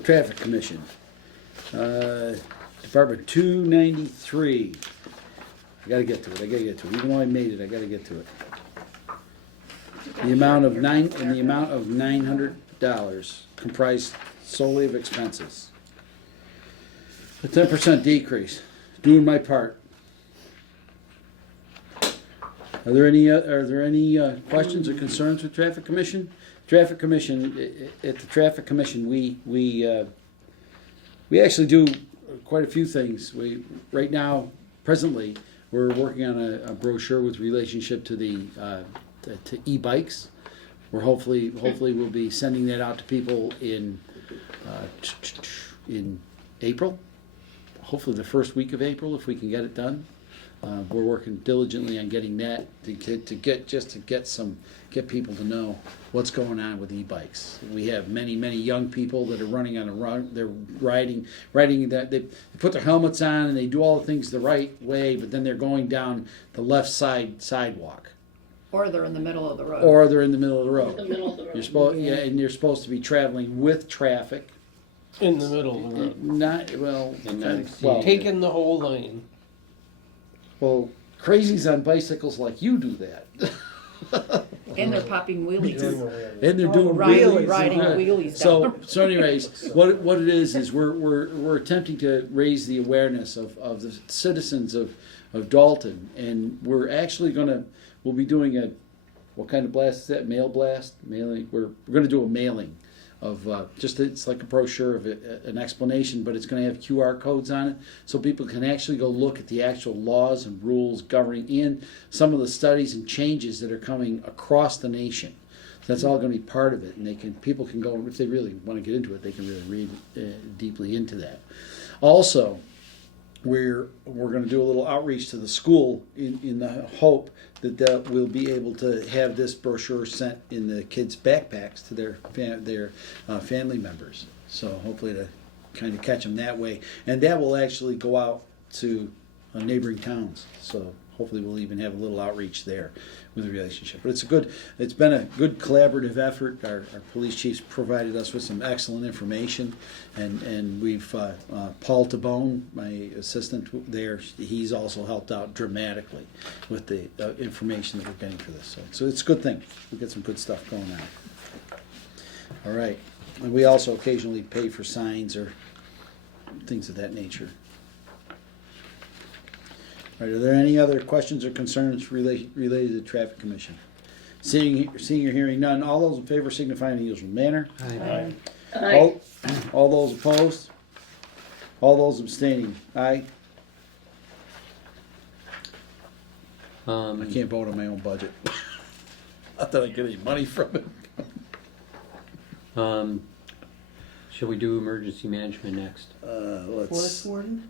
traffic commission. Department 293. I gotta get to it, Even though I made it, I gotta get to it. The amount of $900 comprised solely of expenses. A 10% decrease. Doing my part. Are there any questions or concerns with traffic commission? Traffic commission, at the traffic commission, we actually do quite a few things. Right now, presently, we're working on a brochure with relationship to to e-bikes. We're hopefully we'll be sending that out to people in April. Hopefully the first week of April, if we can get it done. We're working diligently on getting that to get people to know what's going on with e-bikes. We have many young people that are running on a run. They're riding that they put their helmets on and they do all the things the right way, but then they're going down the left side sidewalk, Or they're in the middle of the road. or they're in the middle of the The road. middle of the road. And you're supposed to be traveling with traffic. In the middle of the road. Not well. And not exceeding well, Taking the whole lane. well, crazies on bicycles like you do that. And they're popping wheelies. And they're doing riding- wheelies. riding Yeah. wheelies So, down. so anyways, what it is we're attempting to raise the awareness of the citizens of Dalton, and we're actually we'll be doing what kind of blast is that? Mail blast? Mailing. We're gonna do a mailing of it's like a brochure of an explanation, but it's going to have QR codes on it, so people can actually go look at the actual laws and rules governing and some of the studies and changes that are coming across the nation. So that's all going to be part of it, and people can go, if they really want to get into it, they can really read deeply into that. Also, we're going to do a little outreach to the school in the hope that we'll be able to have this brochure sent in the kids' backpacks to their family members. So hopefully to kind of catch them that way, and that will actually go out to neighboring towns. So hopefully we'll even have a little outreach there with the relationship. But it's been a good collaborative effort. Our police chiefs provided us with some excellent information, and we've Paul Tabone, my assistant there, he's also helped out dramatically with the information that we're getting for this. So it's a good thing. We get some good stuff going on. All right, and we also occasionally pay for signs or things of that nature. All right, are there any other questions or concerns related to the traffic commission? Seeing or hearing none, all those in favor signify in the usual manner. Aye. Aye. All those opposed? All those abstaining? Aye. I can't vote on my own budget. Not that I get any money from it. Shall we do emergency management next? Forest Let's, warden?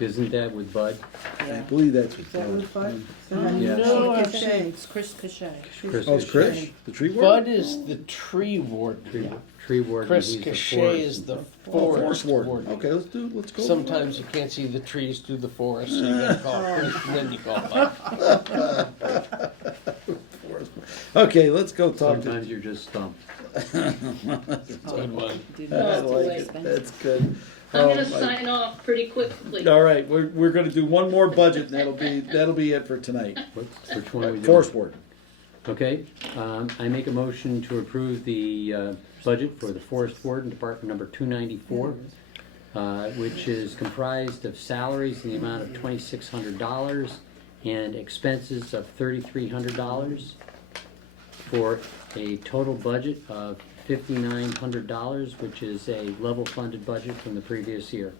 Isn't that with Bud? I believe that's what. Is that what Bud? Yeah. No, It's Chris Cachet. Oh, it's Chris, the tree warden? Bud is the tree warden. Tree warden. Chris he's the Cachet forest. is the Oh, forest warden. Okay, let's go. Sometimes you can't see the trees through the forest, so you gotta call Chris and then you call Bud. Okay, let's go talk to. Sometimes you're just stumped. Good one. I like it, that's good. I'm gonna Oh, sign off pretty quickly. All right, we're gonna do one more budget, and that'll be it for tonight. Which one are we doing? Forest warden. Okay, I make a motion to approve the budget for the Forest Warden, Department number 294, which is comprised of salaries in the amount of $2,600 and expenses of $3,300 for a total budget of $5,900, which is a level funded budget from the previous year.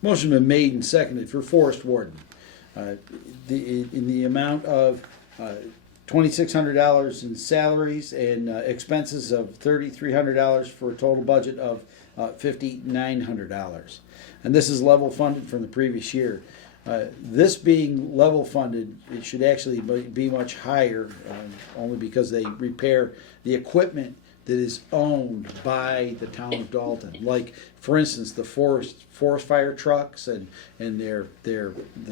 Motion been made and seconded for forest warden. In the amount of $2,600 in salaries and expenses of $3,300 for a total budget of $5,900. And this is level funded from the previous year. This being level funded, it should actually be much higher, only because they repair the equipment that is owned by the town of Dalton. Like, for instance, the forest fire trucks and the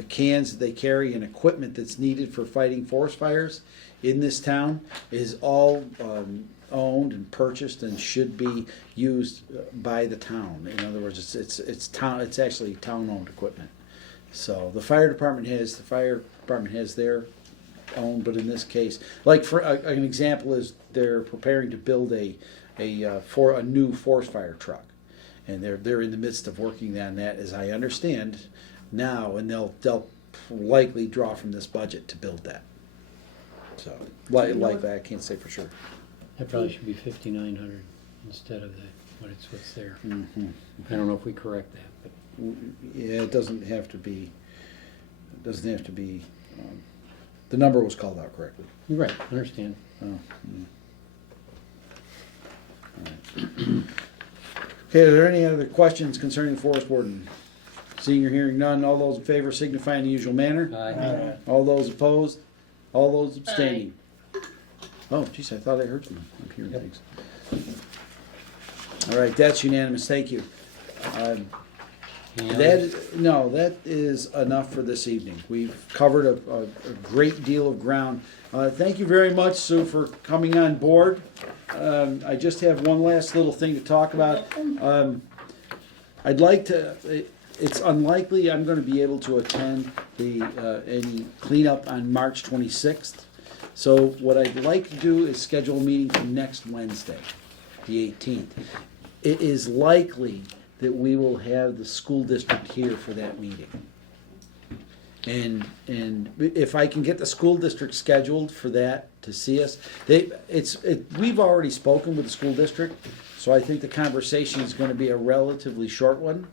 cans that they carry and equipment that's needed for fighting forest fires in this town is all owned and purchased and should be used by the town. In other words, it's actually town-owned equipment. So the fire department has their own, but in this case, like for an example is they're preparing to build a new forest fire truck, and they're in the midst of working on that, as I understand now, and they'll likely draw from this budget to build that. So like I can't say for sure. That probably should be $5,900 instead of what's there. Mm-hmm. I don't know if we correct that, but Yeah, it doesn't have to be. The number was called out correctly. you're right. Understand. Oh, All right. Okay, are there any other questions concerning the forest warden? Seeing or hearing none, all those in favor signify in the usual manner. Aye. All those opposed? All those abstaining? Oh, geez, I thought I heard something. I'm hearing things. All right, that's unanimous. Thank you. Any others? That is enough for this evening. We've covered a great deal of ground. Thank you very much, Sue, for coming on board. I just have one last little thing to talk about. I'd like to. It's unlikely I'm going to be able to attend any cleanup on March 26th. So what I'd like to do is schedule a meeting for next Wednesday, the 18th. It is likely that we will have the school district here for that meeting. And if I can get the school district scheduled for that to see us, we've already spoken with the school district, so I think the conversation is going to be a relatively short one.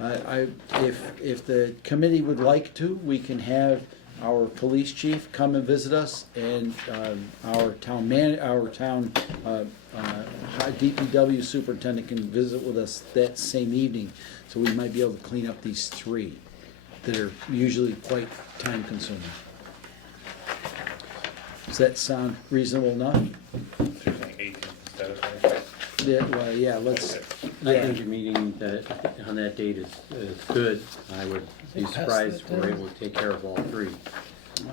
If the committee would like to, we can have our police chief come and visit us, and our town DPW superintendent can visit with us that same evening, so we might be able to clean up these three that are usually quite time consuming. Does that sound reasonable enough? So you're saying 18th instead of 26th? Yeah, well, yeah, let's. I think your meeting on that date is good. I would be surprised if we're able to take care of all three.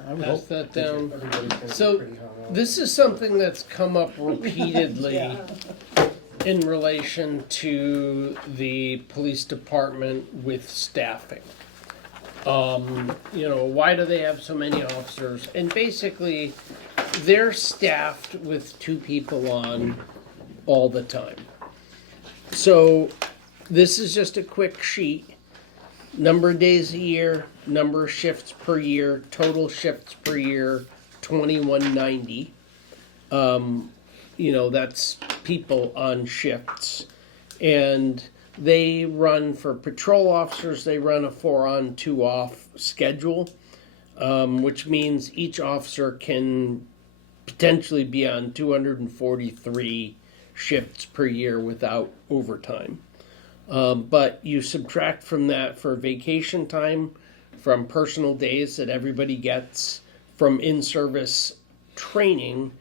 I would Pass hope. that down. Everybody's gonna be So, pretty hungover. this is something that's come up repeatedly in relation to the police department with staffing. Why do they have so many officers? And basically, they're staffed with 2 people on all the time. So, this is just a quick sheet. Number of days a year, number of shifts per year, total shifts per year, 2190. That's people on shifts. And they run, for patrol officers, they run a 4 on 2 off schedule. which means each officer can potentially be on 243 shifts per year without overtime. But you subtract from that for vacation time, from personal days that everybody gets, from in-service training,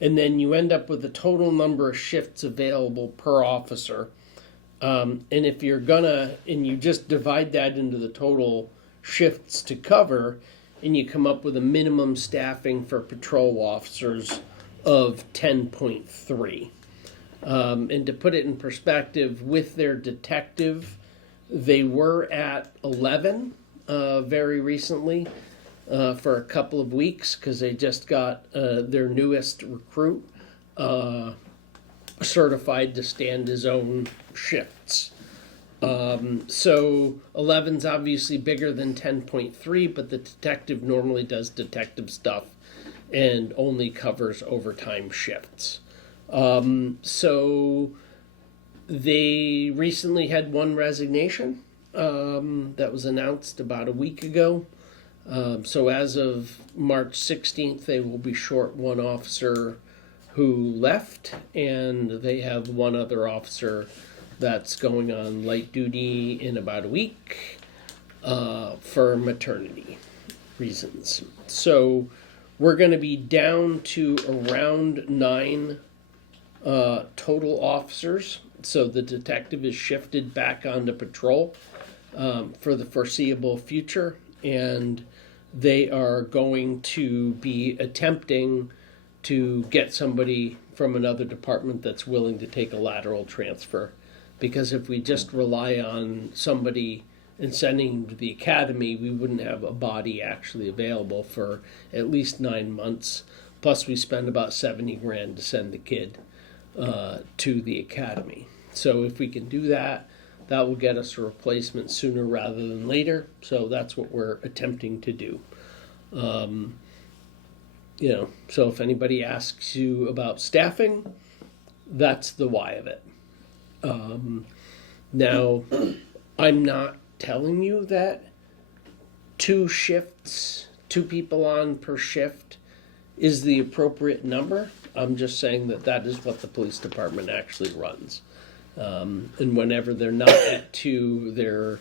and then you end up with the total number of shifts available per officer. And if you're and you just divide that into the total shifts to cover, and you come up with a minimum staffing for patrol officers of 10.3. And to put it in perspective, with their detective, they were at 11 very recently for a couple of weeks because they just got their newest recruit certified to stand his own shifts. So 11's obviously bigger than 10.3, but the detective normally does detective stuff and only covers overtime shifts. So they recently had one resignation that was announced about a week ago. So as of March 16th, they will be short one officer who left, and they have one other officer that's going on light duty in about a week for maternity reasons. So we're going to be down to around 9 total officers. So the detective is shifted back onto patrol for the foreseeable future, and they are going to be attempting to get somebody from another department that's willing to take a lateral transfer. Because if we just rely on somebody and sending him to the academy, we wouldn't have a body actually available for at least 9 months. Plus we spend about $70,000 to send the kid to the academy. So if we can do that, that will get us a replacement sooner rather than later. So that's what we're attempting to do. So if anybody asks you about staffing, that's the why of it. Now, I'm not telling you that 2 people on per shift is the appropriate number. I'm just saying that is what the police department actually runs. And whenever they're not at 2, they're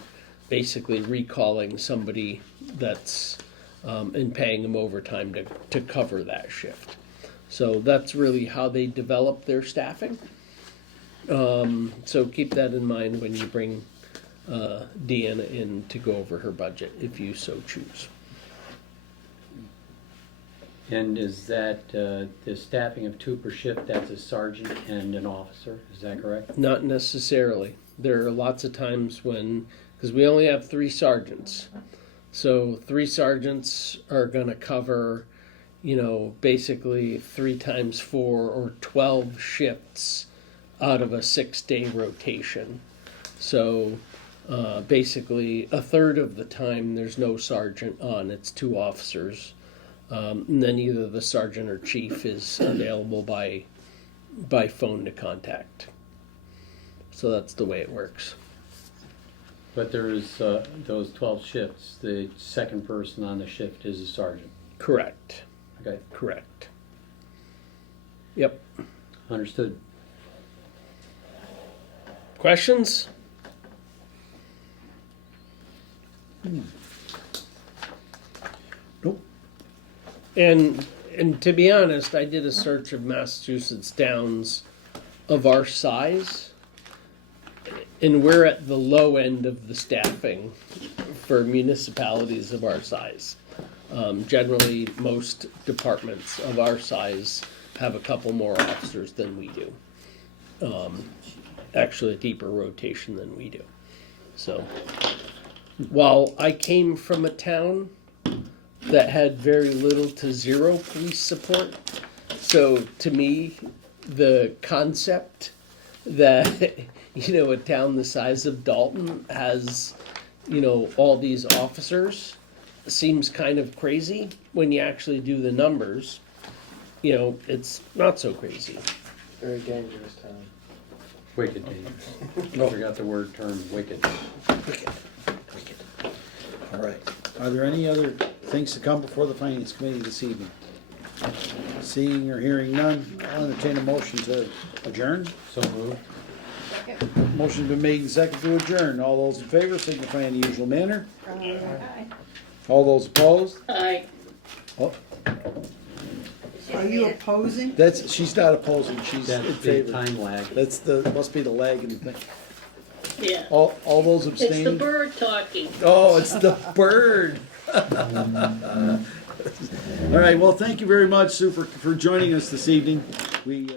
basically recalling somebody that's and paying them overtime to cover that shift. So that's really how they develop their staffing. So keep that in mind when you bring Deanna in to go over her budget, if you so choose. And is that the staffing of 2 per shift, that's a sergeant and an officer, is that correct? Not necessarily. There are lots of times because we only have 3 sergeants. So 3 sergeants are going to cover, basically 3 times 4 or 12 shifts out of a 6-day rotation. So basically a third of the time there's no sergeant on, it's 2 officers. And then either the sergeant or chief is available by phone to contact. So that's the way it works. But there's those 12 shifts, the second person on the shift is a sergeant. Correct. Okay. Correct. Yep. Understood. Questions? Nope. And to be honest, I did a search of Massachusetts towns of our size, and we're at the low end of the staffing for municipalities of our size. Generally, most departments of our size have a couple more officers than we do. Actually, a deeper rotation than we do. So, while I came from a town that had very little to zero police support, so to me, the concept that a town the size of Dalton has all these officers seems kind of crazy. When you actually do the numbers, it's not so crazy. Very dangerous town. Wicked dangerous. I forgot the term wicked. All right. Are there any other things to come before the Finance Committee this evening? Seeing or hearing none, I'll entertain a motion to adjourn. So moved. Motion's been made and seconded to adjourn. All those in favor signify in the usual manner. Aye. All those opposed? Aye. Oh, Are you opposing? she's not opposing, she's in That's the favor. time lag. Must be the lag in the thing. Yeah. All those It's the abstaining? bird talking. Oh, it's the bird. All right, well, thank you very much, Sue, for joining us this evening. We.